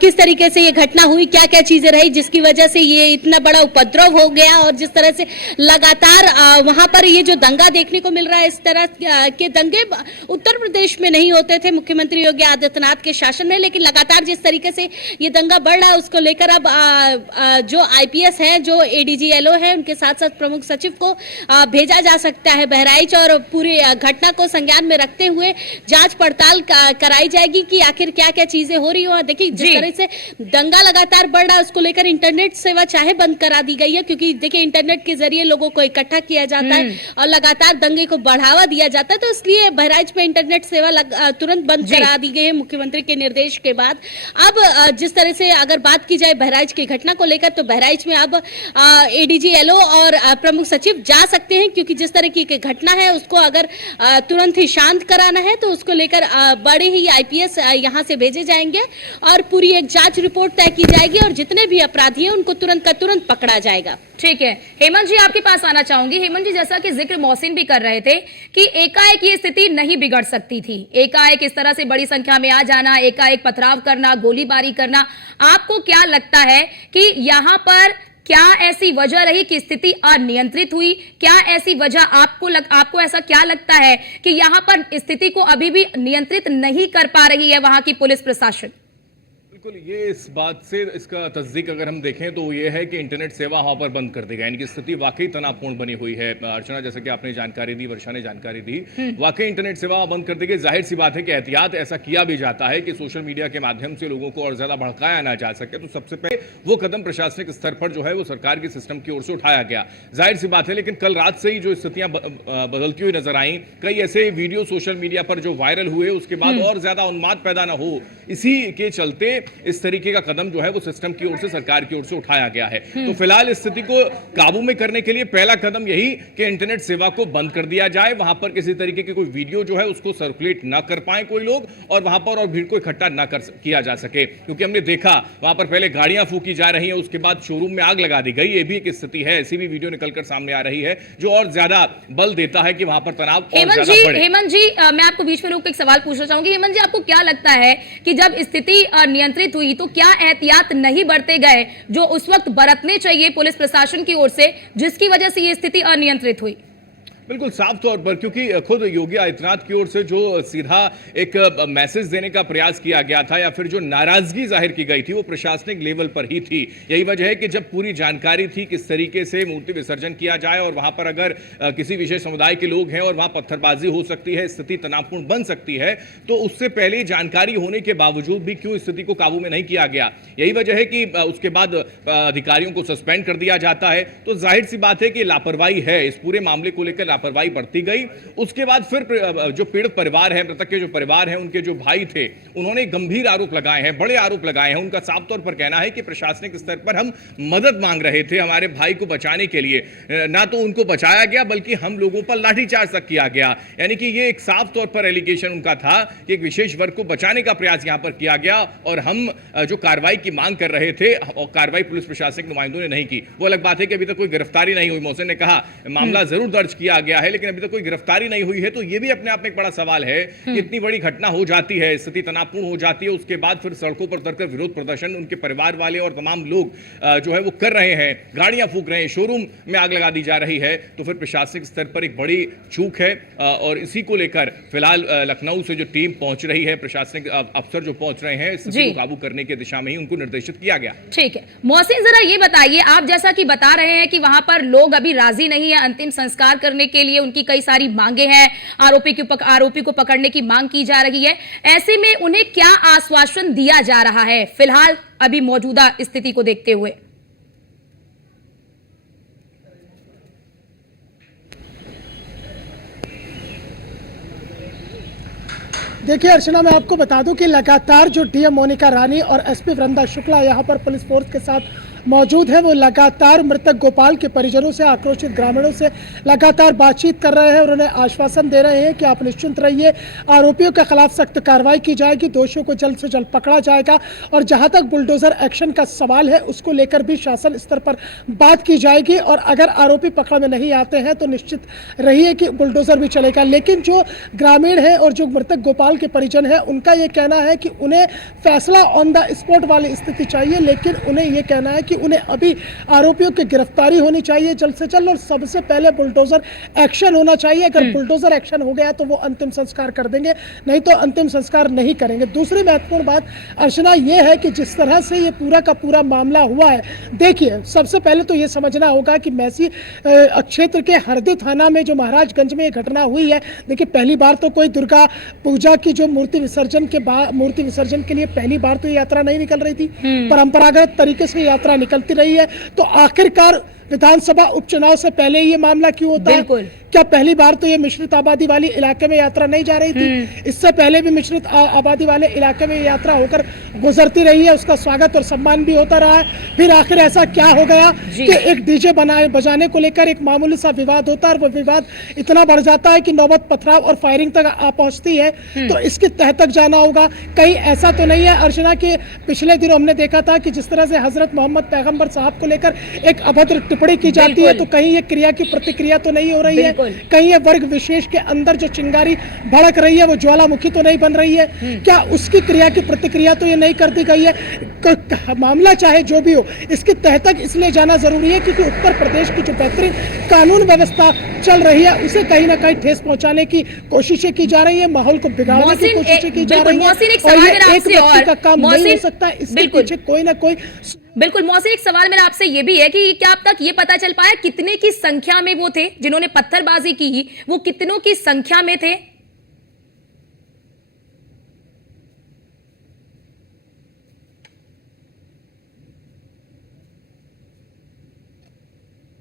किस तरीके से ये घटना हुई, क्या क्या चीजें रही जिसकी वजह से ये इतना बड़ा उपद्रव हो गया। और जिस तरह से लगातार वहां पर ये जो दंगा देखने को मिल रहा है, इस तरह के दंगे उत्तर प्रदेश में नहीं होते थे मुख्यमंत्री योगी आदित्यनाथ के शासन में, लेकिन लगातार जिस तरीके से ये दंगा बढ़ रहा है उसको लेकर अब जो IPS है, जो ADG, LO है, उनके साथ साथ प्रमुख सचिव को भेजा जा सकता है बहराइच और पूरी घटना को संज्ञान में रखते हुए जांच पड़ताल कराई जाएगी कि आखिर क्या क्या चीजें हो रही हो। देखिए जिस तरह से दंगा लगातार बढ़ रहा है उसको लेकर इंटरनेट सेवा चाहे बंद करा दी गई है, क्योंकि देखिए इंटरनेट के जरिए लोगों को इकट्ठा किया जाता है और लगातार दंगे को बढ़ावा दिया जाता है, तो इसलिए बहराइच में इंटरनेट सेवा तुरंत बंद करा दी गई है मुख्यमंत्री के निर्देश के बाद। अब जिस तरह से अगर बात की जाए बहराइच की घटना को लेकर, तो बहराइच में अब एडीजी एलओ और प्रमुख सचिव जा सकते हैं, क्योंकि जिस तरह की घटना है उसको अगर तुरंत ही शांत कराना है तो उसको लेकर बड़े ही आईपीएस यहां से भेजे जाएंगे और पूरी एक जांच रिपोर्ट तय की जाएगी और जितने भी अपराधी हैं उनको तुरंत का तुरंत पकड़ा जाएगा। ठीक है, हेमंत जी आपके पास आना चाहूंगी। हेमंत जी, जैसा कि जिक्र मोहसिन भी कर रहे थे कि एकाएक ये स्थिति नहीं बिगड़ सकती थी, एकाएक इस तरह से बड़ी संख्या में आ जाना, एकाएक पथराव करना, गोलीबारी करना, आपको क्या लगता है कि यहां पर क्या ऐसी वजह रही कि स्थिति अनियंत्रित हुई? क्या ऐसी वजह आपको ऐसा क्या लगता है कि यहां पर स्थिति को अभी भी नियंत्रित नहीं कर पा रही है वहां की पुलिस प्रशासन? बिल्कुल, ये इस बात से इसका तस्दीक अगर हम देखें तो ये है कि इंटरनेट सेवा वहां पर बंद कर दी गई, यानी कि स्थिति वाकई तनावपूर्ण बनी हुई है। अर्चना, जैसे कि आपने जानकारी दी, वर्षा ने जानकारी दी, वाकई इंटरनेट सेवा बंद कर दी गई। जाहिर सी बात है कि एहतियात ऐसा किया भी जाता है कि सोशल मीडिया के माध्यम से लोगों को और ज्यादा भड़काया ना जा सके, तो सबसे पहले वो कदम प्रशासनिक स्तर पर जो है वो सरकार के सिस्टम की ओर से उठाया गया, जाहिर सी बात है। लेकिन कल रात से ही जो स्थितियां बदलती हुई नजर आई, कई ऐसे वीडियो सोशल मीडिया पर जो वायरल हुए, उसके बाद और ज्यादा उन्माद पैदा ना हो, इसी के चलते इस तरीके का कदम जो है वो सिस्टम की ओर से, सरकार की ओर से उठाया गया है। तो फिलहाल इस स्थिति को काबू में करने के लिए पहला कदम यही कि इंटरनेट सेवा को बंद कर दिया जाए, वहां पर किसी तरीके की कोई वीडियो जो है उसको सर्कुलेट ना कर पाए कोई लोग, और वहां पर और भीड़ को इकट्ठा ना किया जा सके, क्योंकि हमने देखा वहां पर पहले गाड़ियां फूकी जा रही हैं, उसके बाद शोरूम में आग लगा दी गई। ये भी एक स्थिति है, ऐसी भी वीडियो निकलकर सामने आ रही है जो और ज्यादा बल देता है कि वहां पर तनाव और ज्यादा बढ़े। हेमंत जी, मैं आपको बीच में रोक एक सवाल पूछना चाहूंगी। हेमंत जी, आपको क्या लगता है कि जब स्थिति नियंत्रित हुई तो क्या एहतियात नहीं बरते गए जो उस वक्त बरतने चाहिए पुलिस प्रशासन की ओर से, जिसकी वजह से ये स्थिति अनियंत्रित हुई? बिल्कुल साफ तौर पर, क्योंकि खुद योगी आदित्यनाथ की ओर से जो सीधा एक मैसेज देने का प्रयास किया गया था या फिर जो नाराजगी जाहिर की गई थी वो प्रशासनिक लेवल पर ही थी। यही वजह है कि जब पूरी जानकारी थी किस तरीके से मूर्ति विसर्जन किया जाए और वहां पर अगर किसी विशेष समुदाय के लोग हैं और वहां पत्थरबाजी हो सकती है, स्थिति तनावपूर्ण बन सकती है, तो उससे पहले जानकारी होने के बावजूद भी क्यों स्थिति को काबू में नहीं किया गया? यही वजह है कि उसके बाद अधिकारियों को सस्पेंड कर दिया जाता है। तो जाहिर सी बात है कि लापरवाही है, इस पूरे मामले को लेकर लापरवाही बढ़ती गई। उसके बाद फिर जो पीड़ित परिवार है, मृतक के जो परिवार है, उनके जो भाई थे, उन्होंने गंभीर आरोप लगाए हैं, बड़े आरोप लगाए हैं। उनका साफ तौर पर कहना है कि प्रशासनिक स्तर पर हम मदद मांग रहे थे हमारे भाई को बचाने के लिए, ना तो उनको बचाया गया बल्कि हम लोगों पर लाठीचार्ज तक किया गया। यानी कि ये एक साफ तौर पर एलिगेशन उनका था कि एक विशेष वर्ग को बचाने का प्रयास यहां पर किया गया और हम जो कार्रवाई की मांग कर रहे थे और कार्रवाई पुलिस प्रशासनिक नुमाइंदों ने नहीं की। वो अलग बात है कि अभी तक कोई गिरफ्तारी नहीं हुई। मोहसिन ने कहा मामला जरूर दर्ज किया गया है लेकिन अभी तक कोई गिरफ्तारी नहीं हुई है। तो ये भी अपने आप में एक बड़ा सवाल है कि इतनी बड़ी घटना हो जाती है, स्थिति तनावपूर्ण हो जाती है, उसके बाद फिर सड़कों पर उतरकर विरोध प्रदर्शन उनके परिवार वाले और तमाम लोग जो है वो कर रहे हैं, गाड़ियां फूंक रहे हैं, शोरूम में आग लगा दी जा रही है, तो फिर प्रशासनिक स्तर पर एक बड़ी चूक है। और इसी को लेकर फिलहाल लखनऊ से जो टीम पहुंच रही है, प्रशासनिक अफसर जो पहुंच रहे हैं, स्थिति को काबू करने की दिशा में ही उनको निर्देशित किया गया। ठीक है मोहसिन, जरा ये बताइए, आप जैसा कि बता रहे हैं कि वहां पर लोग अभी राजी नहीं है अंतिम संस्कार करने के लिए, उनकी कई सारी मांगे हैं, आरोपी को पकड़ने की मांग की जा रही है, ऐसे में उन्हें क्या आश्वासन दिया जा रहा है फिलहाल अभी मौजूदा स्थिति को देखते हुए? देखिए अर्चना, मैं आपको बता दूं कि लगातार जो डीएम मोनिका रानी और एसपी वृंदा शुक्ला यहां पर पुलिस फोर्स के साथ मौजूद है, वो लगातार मृतक गोपाल के परिजनों से, आक्रोशित ग्रामीणों से लगातार बातचीत कर रहे हैं और उन्हें आश्वासन दे रहे हैं कि आप निश्चिंत रहिए, आरोपियों के खिलाफ सख्त कार्रवाई की जाएगी, दोषियों को जल्द से जल्द पकड़ा जाएगा और जहां तक बुलडोजर एक्शन का सवाल है उसको लेकर भी शासन स्तर पर बात की जाएगी और अगर आरोपी पकड़ में नहीं आते हैं तो निश्चित रहिए कि बुलडोजर भी चलेगा। लेकिन जो ग्रामीण है और जो मृतक गोपाल के परिजन हैं, उनका ये कहना है कि उन्हें फैसला ऑन द स्पॉट वाली स्थिति चाहिए, लेकिन उन्हें ये कहना है कि उन्हें अभी आरोपियों की गिरफ्तारी होनी चाहिए जल्द से जल्द, और सबसे पहले बुलडोजर एक्शन होना चाहिए। अगर बुलडोजर एक्शन हो गया तो वो अंतिम संस्कार कर देंगे, नहीं तो अंतिम संस्कार नहीं करेंगे। दूसरी महत्वपूर्ण बात अर्चना ये है कि जिस तरह से ये पूरा का पूरा मामला हुआ है, देखिए सबसे पहले तो ये समझना होगा कि मैसी क्षेत्र के हरदी थाना में जो महाराजगंज में ये घटना हुई है, देखिए पहली बार तो कोई दुर्गा पूजा की जो मूर्ति विसर्जन के लिए पहली बार तो ये यात्रा नहीं निकल रही थी, परंपरागत तरीके से यात्रा निकलती रही है। तो आखिरकार विधानसभा उपचुनाव से पहले ये मामला क्यों होता है? क्या पहली बार तो ये मिश्रित आबादी वाली इलाके में यात्रा नहीं जा रही थी? इससे पहले भी मिश्रित आबादी वाले इलाके में यात्रा होकर गुजरती रही है, उसका स्वागत और सम्मान भी होता रहा है। फिर आखिर ऐसा क्या हो गया कि एक डीजे बजाने को लेकर एक मामूली सा विवाद होता है, और वो विवाद इतना बढ़ जाता है कि नौबत पथराव और फायरिंग तक आ पहुंचती है। तो इसकी तह तक जाना होगा। कहीं ऐसा तो नहीं है अर्चना के पिछले दिनों हमने देखा था कि जिस तरह से हजरत मोहम्मद पैगंबर साहब को लेकर एक अभद्र टिप्पणी की जाती है, तो कहीं ये क्रिया की प्रतिक्रिया तो नहीं हो रही है, कहीं ये वर्ग विशेष के अंदर जो चिंगारी भड़क रही है वो ज्वालामुखी तो नहीं बन रही है, क्या उसकी क्रिया की प्रतिक्रिया तो ये नहीं कर दी गई है? मामला चाहे जो भी हो, इसकी तह तक इसलिए जाना जरूरी है क्योंकि उत्तर प्रदेश की जो बेहतरीन कानून व्यवस्था चल रही है उसे कहीं ना कहीं ठेस पहुंचाने की कोशिशें की जा रही है, माहौल को बिगाड़ने की कोशिशें की जा रही है, और ये एक व्यक्ति का काम नहीं हो सकता, इसके पीछे कोई ना कोई। बिल्कुल मौसी, एक सवाल मेरा आपसे ये भी है कि क्या अब तक ये पता चल पाया कितने की संख्या में वो थे जिन्होंने पत्थरबाजी की, वो कितनों की संख्या में थे?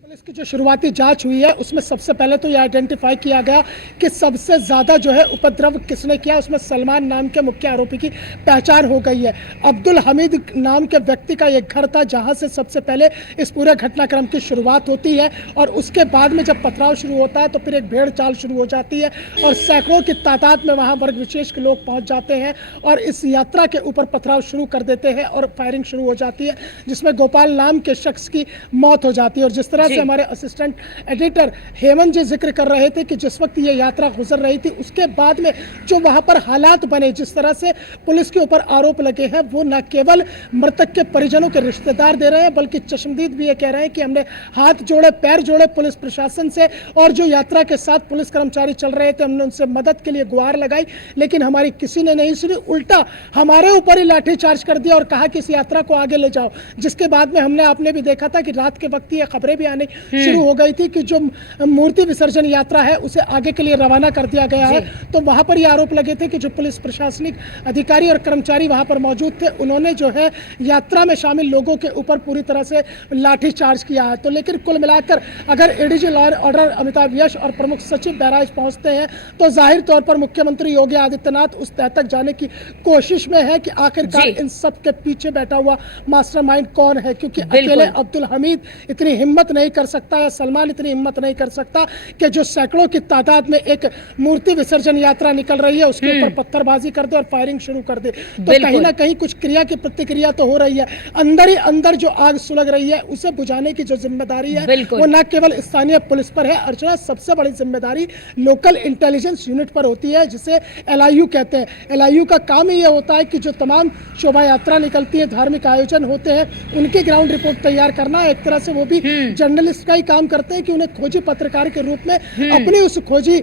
पुलिस की जो शुरुआती जांच हुई है उसमें सबसे पहले तो ये आइडेंटिफाई किया गया कि सबसे ज्यादा जो है उपद्रव किसने किया, उसमें सलमान नाम के मुख्य आरोपी की पहचान हो गई है। अब्दुल हमीद नाम के व्यक्ति का ये घर था जहां से सबसे पहले इस पूरे घटनाक्रम की शुरुआत होती है, और उसके बाद में जब पथराव शुरू होता है तो फिर एक भेड़ चाल शुरू हो जाती है और सैकड़ों की तादाद में वहां वर्ग विशेष के लोग पहुंच जाते हैं और इस यात्रा के ऊपर पथराव शुरू कर देते हैं और फायरिंग शुरू हो जाती है, जिसमें गोपाल नाम के शख्स की मौत हो जाती है। और जिस तरह से हमारे असिस्टेंट एडिटर हेमंत जी जिक्र कर रहे थे कि जिस वक्त ये यात्रा गुजर रही थी उसके बाद में जो वहां पर हालात बने, जिस तरह से पुलिस के ऊपर आरोप लगे हैं, वो न केवल मृतक के परिजनों के रिश्तेदार दे रहे हैं बल्कि चश्मदीद भी ये कह रहे हैं कि हमने हाथ जोड़े पैर जोड़े पुलिस प्रशासन से, और जो यात्रा के साथ पुलिस कर्मचारी चल रहे थे हमने उनसे मदद के लिए गुहार लगाई, लेकिन हमारी किसी ने नहीं सुनी, उल्टा हमारे ऊपर ही लाठीचार्ज कर दिया और कहा कि इस यात्रा को आगे ले जाओ। जिसके बाद में हमने आपने भी देखा था कि रात के वक्त ये खबरें भी आने शुरू हो गई थी कि जो मूर्ति विसर्जन यात्रा है उसे आगे के लिए रवाना कर दिया गया है। तो वहां पर ये आरोप लगे थे कि जो पुलिस प्रशासनिक अधिकारी और कर्मचारी वहां पर मौजूद थे उन्होंने जो है यात्रा में शामिल लोगों के ऊपर पूरी तरह से लाठी चार्ज किया है। तो लेकिन कुल मिलाकर अगर ADG law and order Amitabh Yash और प्रमुख सचिव बहराइच पहुंचते हैं तो जाहिर तौर पर मुख्यमंत्री योगी आदित्यनाथ उस तह तक जाने की कोशिश में है कि आखिरकार इन सब के पीछे बैठा हुआ मास्टरमाइंड कौन है, क्योंकि अकेले अब्दुल हमीद इतनी हिम्मत नहीं कर सकता या सलमान इतनी हिम्मत नहीं कर सकता कि जो सैकड़ों की तादाद में एक मूर्ति विसर्जन यात्रा निकल रही है उसके ऊपर पत्थरबाजी कर दे और फायरिंग शुरू कर दे। तो कहीं ना कहीं कुछ क्रिया की प्रतिक्रिया तो हो रही है, अंदर ही अंदर जो आग सुलग रही है उसे बुझाने की जो जिम्मेदारी है वो न केवल स्थानीय पुलिस पर है अर्चना, सबसे बड़ी जिम्मेदारी लोकल इंटेलिजेंस यूनिट पर होती है जिसे LIU कहते हैं। LIU का काम ही ये होता है कि जो तमाम शोभा यात्रा निकलती है, धार्मिक आयोजन होते हैं, उनकी ग्राउंड रिपोर्ट तैयार करना, एक तरह से वो भी जर्नलिस्ट का ही काम करते हैं कि उन्हें खोजी पत्रकार के रूप में अपनी उस खोजी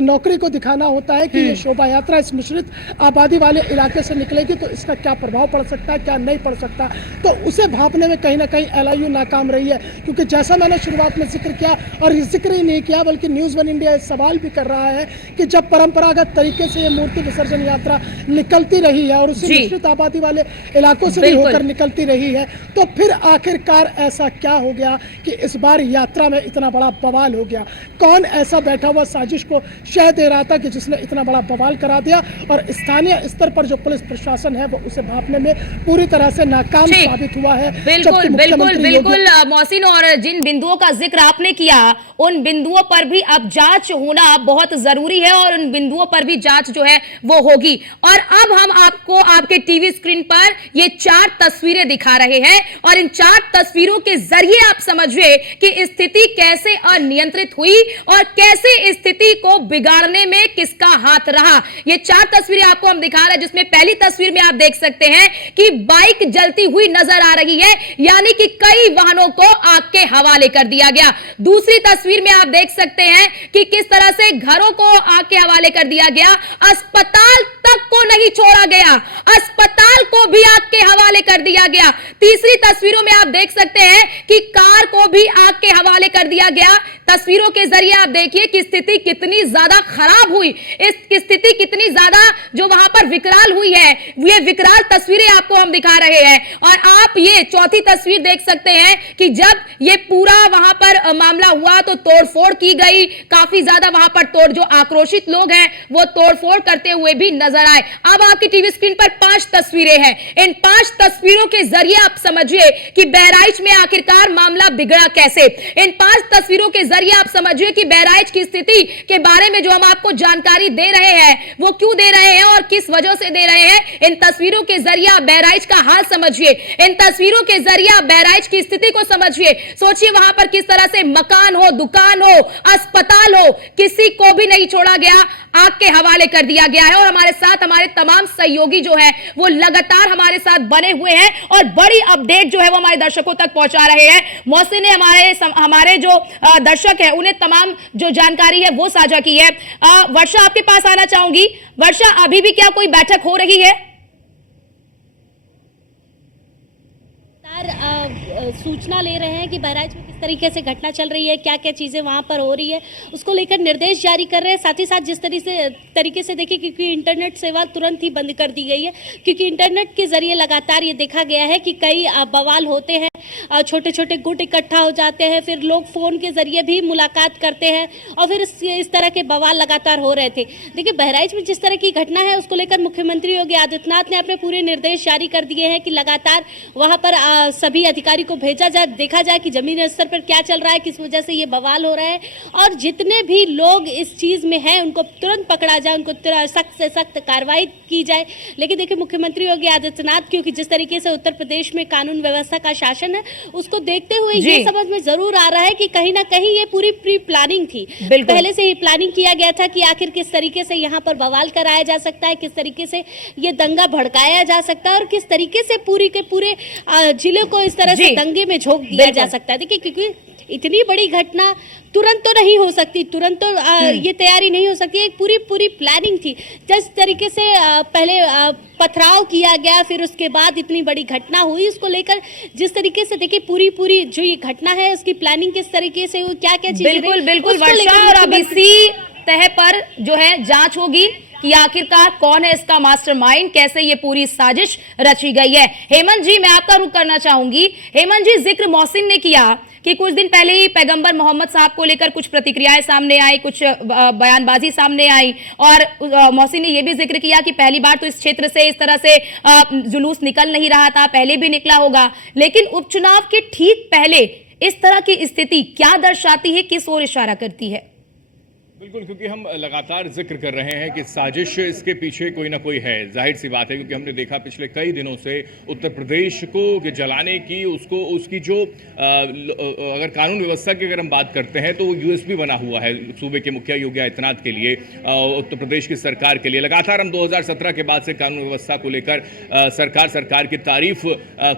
नौकरी को दिखाना होता है कि ये शोभा यात्रा इस मिश्रित आबादी वाले इलाके से निकलेगी तो इसका क्या प्रभाव पड़ सकता है, क्या नहीं पड़ सकता। तो उसे भांपने में कहीं ना कहीं LIU नाकाम रही है, क्योंकि जैसा मैंने शुरुआत में जिक्र किया और जिक्र ही नहीं किया बल्कि न्यूज़ 1 इंडिया सवाल भी कर रहा है कि जब परंपरागत तरीके से ये मूर्ति विसर्जन यात्रा निकलती रही है और उसी मिश्रित आबादी वाले इलाकों से भी होकर निकलती रही है, तो फिर आखिरकार ऐसा क्या हो गया कि इस बार यात्रा में इतना बड़ा बवाल हो गया? कौन ऐसा बैठा हुआ साजिश को शह दे रहा था कि जिसने इतना बड़ा बवाल करा दिया और स्थानीय स्तर पर जो पुलिस प्रशासन है वो उसे भांपने में पूरी तरह से नाकाम साबित हुआ है। बिल्कुल बिल्कुल बिल्कुल मोहसिन, और जिन बिंदुओं का जिक्र आपने किया उन बिंदुओं पर भी अब जांच होना बहुत जरूरी है और उन बिंदुओं पर भी जांच जो है वो होगी। और अब हम आपको आपके टीवी स्क्रीन पर ये 4 तस्वीरें दिखा रहे हैं और इन 4 तस्वीरों के जरिए आप समझिए कि स्थिति कैसे अनियंत्रित हुई और कैसे स्थिति को बिगाड़ने में किसका हाथ रहा। ये 4 तस्वीरें आपको हम दिखा रहे हैं, जिसमें पहली तस्वीर में आप देख सकते हैं कि बाइक जलती हुई नजर आ रही है, यानी कि कई वाहनों को आग के हवाले कर दिया गया। दूसरी तस्वीर में आप देख सकते हैं कि किस तरह से घरों को आग के हवाले कर दिया गया, अस्पताल तक को नहीं छोड़ा गया, अस्पताल को भी आग के हवाले कर दिया गया। तीसरी तस्वीरों में आप देख सकते हैं कि कार को भी आग के हवाले कर दिया गया। तस्वीरों के जरिए आप देखिए कि स्थिति कितनी ज्यादा खराब हुई, इस स्थिति कितनी ज्यादा जो वहां पर विकराल हुई है, ये विकराल तस्वीरें आपको हम दिखा रहे हैं। और आप ये चौथी तस्वीर देख सकते हैं कि जब ये पूरा वहां पर मामला हुआ तो तोड़फोड़ की गई, काफी ज्यादा वहां पर जो आक्रोशित लोग हैं वो तोड़फोड़ करते हुए भी नजर आए। अब आपकी टीवी स्क्रीन पर 5 तस्वीरें हैं। इन 5 तस्वीरों के जरिए आप समझिए कि बहराइच में आखिरकार मामला बिगड़ा कैसे। इन 5 तस्वीरों के जरिए आप समझिए कि बहराइच की स्थिति के बारे में जो हम आपको जानकारी दे रहे हैं वो क्यों दे रहे हैं और किस वजह से दे रहे हैं। इन तस्वीरों के जरिए आप बहराइच का हाल समझिए, इन तस्वीरों के जरिए आप बहराइच की स्थिति को समझिए। सोचिए वहां पर किस तरह से मकान हो, दुकान हो, अस्पताल हो, किसी को भी नहीं छोड़ा गया, आग के हवाले कर दिया गया है। और हमारे साथ हमारे तमाम सहयोगी जो है वो लगातार हमारे साथ बने हुए हैं और बड़ी अपडेट जो है वो हमारे दर्शकों तक पहुंचा रहे हैं। मौसी ने हमारे जो दर्शक है उन्हें तमाम जो जानकारी है वो साझा की है। वर्षा, आपके पास आना चाहूंगी। वर्षा, अभी भी क्या कोई बैठक हो रही है? सूचना ले रहे हैं कि बहराइच में किस तरीके से घटना चल रही है, क्या क्या चीज़ें वहाँ पर हो रही है, उसको लेकर निर्देश जारी कर रहे हैं। साथ ही साथ जिस तरीके से देखिए, क्योंकि इंटरनेट सेवा तुरंत ही बंद कर दी गई है, क्योंकि इंटरनेट के जरिए लगातार ये देखा गया है कि कई बवाल होते हैं, छोटे छोटे गुट इकट्ठा हो जाते हैं, फिर लोग फ़ोन के जरिए भी मुलाकात करते हैं और फिर इस तरह के बवाल लगातार हो रहे थे। देखिए, बहराइच में जिस तरह की घटना है उसको लेकर मुख्यमंत्री योगी आदित्यनाथ ने अपने पूरे निर्देश जारी कर दिए हैं कि लगातार वहाँ पर सभी अधिकारी को भेजा जाए, देखा जाए कि जमीनी स्तर पर क्या चल रहा है, किस वजह से ये बवाल हो रहा है, और जितने भी लोग इस चीज़ में हैं उनको तुरंत पकड़ा जाए, उनको सख्त से सख्त कार्रवाई की जाए। लेकिन देखिए, मुख्यमंत्री योगी आदित्यनाथ, क्योंकि जिस तरीके से उत्तर प्रदेश में कानून व्यवस्था का शासन है, उसको देखते हुए ये समझ में जरूर आ रहा है कि कहीं ना कहीं ये पूरी प्री प्लानिंग थी, पहले से ही प्लानिंग किया गया था कि आखिर किस तरीके से यहाँ पर बवाल कराया जा सकता है, किस तरीके से ये दंगा भड़काया जा सकता है और किस तरीके से पूरी के पूरे जिले को इस तरह से दंगे में झोंक दिया जा सकता है। देखिए, क्योंकि इतनी बड़ी घटना तुरंत तो नहीं हो सकती, तुरंत तो ये तैयारी नहीं हो सकती, एक पूरी प्लानिंग थी। जिस तरीके से पहले पथराव किया गया, फिर उसके बाद इतनी बड़ी घटना हुई, उसको लेकर जिस तरीके से देखिए पूरी जो ये घटना है उसकी प्लानिंग किस तरीके से हुई, क्या क्या चीजें, बिल्कुल वर्षा, और अब इसी तह पर जो है जांच होगी कि आखिरकार कौन है इसका मास्टरमाइंड, कैसे ये पूरी साजिश रची गई है। हेमंत जी, मैं आपका रुख करना चाहूंगी। हेमंत जी, जिक्र मौसिन ने किया कि कुछ दिन पहले ही पैगंबर मोहम्मद साहब को लेकर कुछ प्रतिक्रियाएं सामने आई, कुछ बयानबाजी सामने आई, और मौसिन ने यह भी जिक्र किया कि पहली बार तो इस क्षेत्र से इस तरह से जुलूस निकल नहीं रहा था, पहले भी निकला होगा, लेकिन उपचुनाव के ठीक पहले इस तरह की स्थिति क्या दर्शाती है, किस ओर इशारा करती है? बिल्कुल, क्योंकि हम लगातार जिक्र कर रहे हैं कि साजिश इसके पीछे कोई ना कोई है, जाहिर सी बात है, क्योंकि हमने देखा पिछले कई दिनों से उत्तर प्रदेश को जलाने की, उसकी जो अगर कानून व्यवस्था की अगर हम बात करते हैं तो वो यूएसपी बना हुआ है सूबे के मुखिया योगी आदित्यनाथ के लिए, उत्तर प्रदेश की सरकार के लिए। लगातार हम 2017 के बाद से कानून व्यवस्था को लेकर सरकार की तारीफ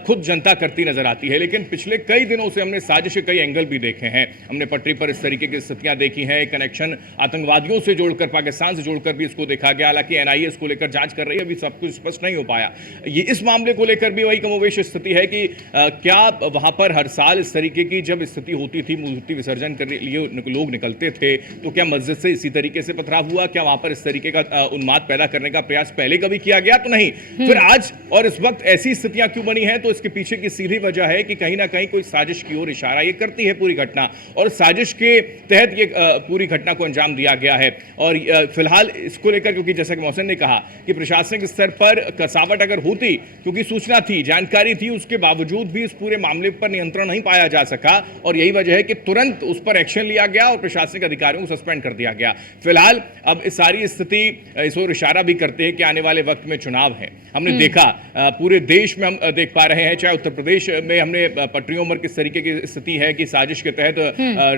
खुद जनता करती नजर आती है, लेकिन पिछले कई दिनों से हमने साजिश के कई एंगल भी देखे हैं। हमने पटरी पर इस तरीके की स्थितियां देखी हैं, कनेक्शन आतंकवादियों से जोड़कर, पाकिस्तान से जोड़कर भी इसको देखा गया। हालांकि एनआईए इसको लेकर जांच कर रही है, अभी सब कुछ स्पष्ट नहीं हो पाया। ये इस मामले को लेकर भी वही कमोवेश स्थिति है कि क्या वहां पर हर साल इस तरीके की जब स्थिति होती थी, मूर्ति विसर्जन करने लिए लोग निकलते थे, तो क्या मस्जिद से इसी तरीके से पथराव हुआ? क्या वहां पर इस तरीके का उन्माद पैदा करने का प्रयास पहले कभी किया गया? तो नहीं। फिर आज और इस वक्त ऐसी स्थितियां क्यों बनी है? तो इसके पीछे की सीधी वजह है कि कहीं ना कहीं कोई साजिश की ओर इशारा ये करती है पूरी घटना, और साजिश के तहत ये पूरी घटना को अंजाम अंजाम दिया गया है। और फिलहाल इसको लेकर, क्योंकि जैसा कि मोहसिन ने कहा कि प्रशासनिक स्तर पर कसावट अगर होती, क्योंकि सूचना थी, जानकारी थी, उसके बावजूद भी इस पूरे मामले पर नियंत्रण नहीं पाया जा सका और यही वजह है कि तुरंत उस पर एक्शन लिया गया और प्रशासनिक अधिकारियों को सस्पेंड कर दिया गया। फिलहाल अब इस सारी स्थिति इस ओर इशारा भी करते हैं कि आने वाले वक्त में चुनाव है। हमने देखा पूरे देश में, हम देख पा रहे हैं, चाहे उत्तर प्रदेश में हमने पटरियों पर किस तरीके की स्थिति है कि साजिश के तहत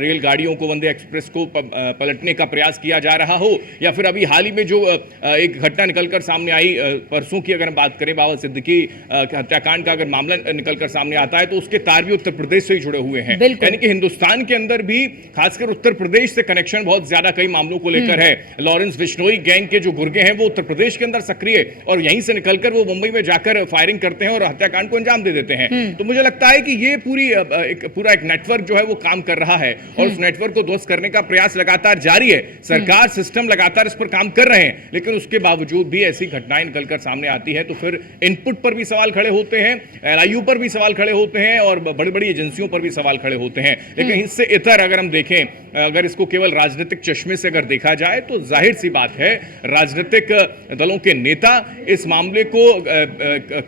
रेलगाड़ियों को, वंदे एक्सप्रेस को पलटने का प्रयास किया जा रहा हो, या फिर अभी हाल ही में जो एक घटना निकलकर सामने आई परसों की, अगर हम बात करें बाबा सिद्दीकी हत्याकांड का अगर मामला निकलकर सामने आता है तो उसके तार भी उत्तर प्रदेश से ही जुड़े हुए हैं। यानी कि हिंदुस्तान के अंदर भी खासकर उत्तर प्रदेश से कनेक्शन बहुत ज्यादा कई मामलों को लेकर है। लॉरेंस बिश्नोई गैंग के जो गुर्गे हैं वो उत्तर प्रदेश के अंदर सक्रिय, और यहीं से निकलकर वो मुंबई में जाकर फायरिंग करते हैं और हत्याकांड को अंजाम दे देते हैं। तो मुझे लगता है कि ये पूरा एक नेटवर्क जो है वो काम कर रहा है और उस नेटवर्क को ध्वस्त करने का प्रयास लगातार जारी है। सरकार, सिस्टम लगातार इस पर काम कर रहे हैं, लेकिन उसके बावजूद भी ऐसी घटनाएं निकलकर सामने आती है तो फिर इनपुट पर भी सवाल खड़े होते हैं, LIU पर भी सवाल खड़े होते हैं और बड़ी बड़ी एजेंसियों पर भी सवाल खड़े होते हैं। लेकिन इससे इतर अगर हम देखें, अगर इसको केवल राजनीतिक चश्मे से अगर देखा जाए तो जाहिर सी बात है राजनीतिक दलों के नेता इस मामले को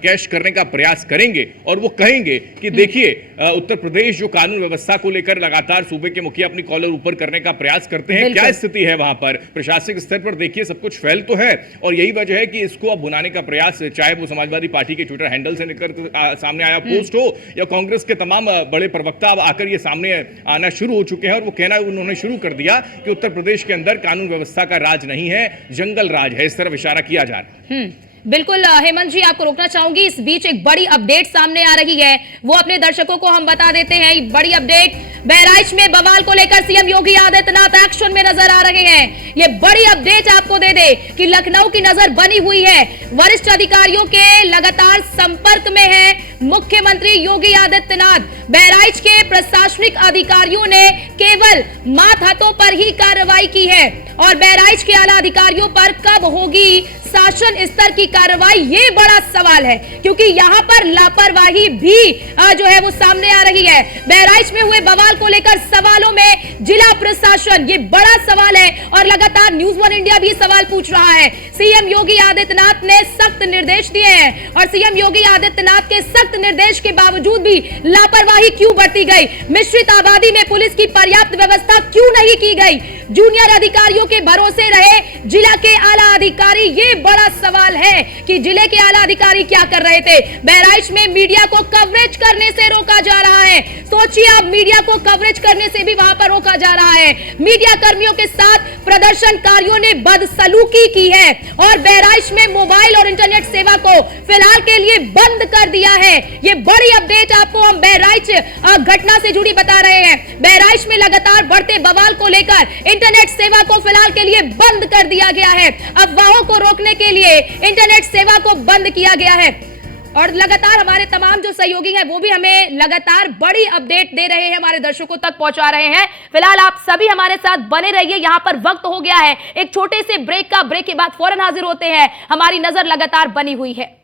कैश करने का प्रयास करेंगे और वो कहेंगे कि देखिए उत्तर प्रदेश जो कानून व्यवस्था को लेकर लगातार सूबे के मुखिया अपनी कॉलर ऊपर करने का प्रयास करते हैं, क्या स्थिति है वहां पर प्रशासनिक स्तर पर, देखिए सब कुछ फैल तो है और यही वजह है कि इसको अब भुनाने का प्रयास, चाहे वो समाजवादी पार्टी के ट्विटर हैंडल से निकल सामने आया पोस्ट हो या कांग्रेस के तमाम बड़े प्रवक्ता अब आकर ये सामने आना शुरू हो चुके हैं और वो कहना उन्होंने शुरू कर दिया कि उत्तर प्रदेश के अंदर कानून व्यवस्था का राज नहीं है, जंगल राज है। इस तरफ इशारा किया जा रहा है। बिल्कुल हेमंत जी, आपको रोकना चाहूंगी, इस बीच एक बड़ी अपडेट सामने आ रही है, वो अपने दर्शकों को हम बता देते हैं। बड़ी अपडेट, बहराइच में बवाल को लेकर सीएम योगी आदित्यनाथ एक्शन में नजर आ रहे हैं। ये बड़ी अपडेट आपको दे दे कि लखनऊ की नजर बनी हुई है, वरिष्ठ अधिकारियों के लगातार संपर्क में है मुख्यमंत्री योगी आदित्यनाथ। बहराइच के प्रशासनिक अधिकारियों ने केवल माथ हाथों पर ही कार्रवाई की है और बहराइच के आला अधिकारियों पर कब होगी शासन स्तर की कार्रवाई, ये बड़ा सवाल है, क्योंकि यहाँ पर लापरवाही भी जो है वो सामने आ रही है। बहराइच में हुए बवाल को लेकर सवालों में जिला प्रशासन, ये बड़ा सवाल है और लगातार न्यूज़ वन इंडिया भी सवाल पूछ रहा है। सीएम योगी आदित्यनाथ ने सख्त निर्देश दिए हैं और सीएम योगी आदित्यनाथ के सख्त निर्देश के बावजूद भी लापरवाही क्यों बरती गई? मिश्रित आबादी में पुलिस की पर्याप्त व्यवस्था क्यों नहीं की गई? जूनियर अधिकारियों के भरोसे रहे जिला के आला अधिकारी, ये बड़ा सवाल है कि जिले के आला अधिकारी क्या कर रहे थे? बहराइच में मीडिया को कवरेज करने से रोका जा रहा है। सोचिए आप, मीडिया को कवरेज करने से भी वहां पर रोका जा रहा है। मीडिया कर्मियों के साथ प्रदर्शनकारियों ने बदसलूकी की है और बहराइच में मोबाइल और इंटरनेट सेवा को फिलहाल के लिए बंद कर दिया है। ये बड़ी अपडेट आपको हम बहराइच घटना से जुड़ी बता रहे हैं। बहराइच में लगातार बढ़ते बवाल को लेकर इंटरनेट सेवा को फिलहाल के लिए बंद कर दिया गया है। अफवाहों को रोकने के लिए इंटरनेट सेवा को बंद किया गया है और लगातार हमारे तमाम जो सहयोगी हैं वो भी हमें लगातार बड़ी अपडेट दे रहे हैं, हमारे दर्शकों तक पहुंचा रहे हैं। फिलहाल आप सभी हमारे साथ बने रहिए, यहां पर वक्त हो गया है एक छोटे से ब्रेक का। ब्रेक के बाद फौरन हाजिर होते हैं, हमारी नजर लगातार बनी हुई है।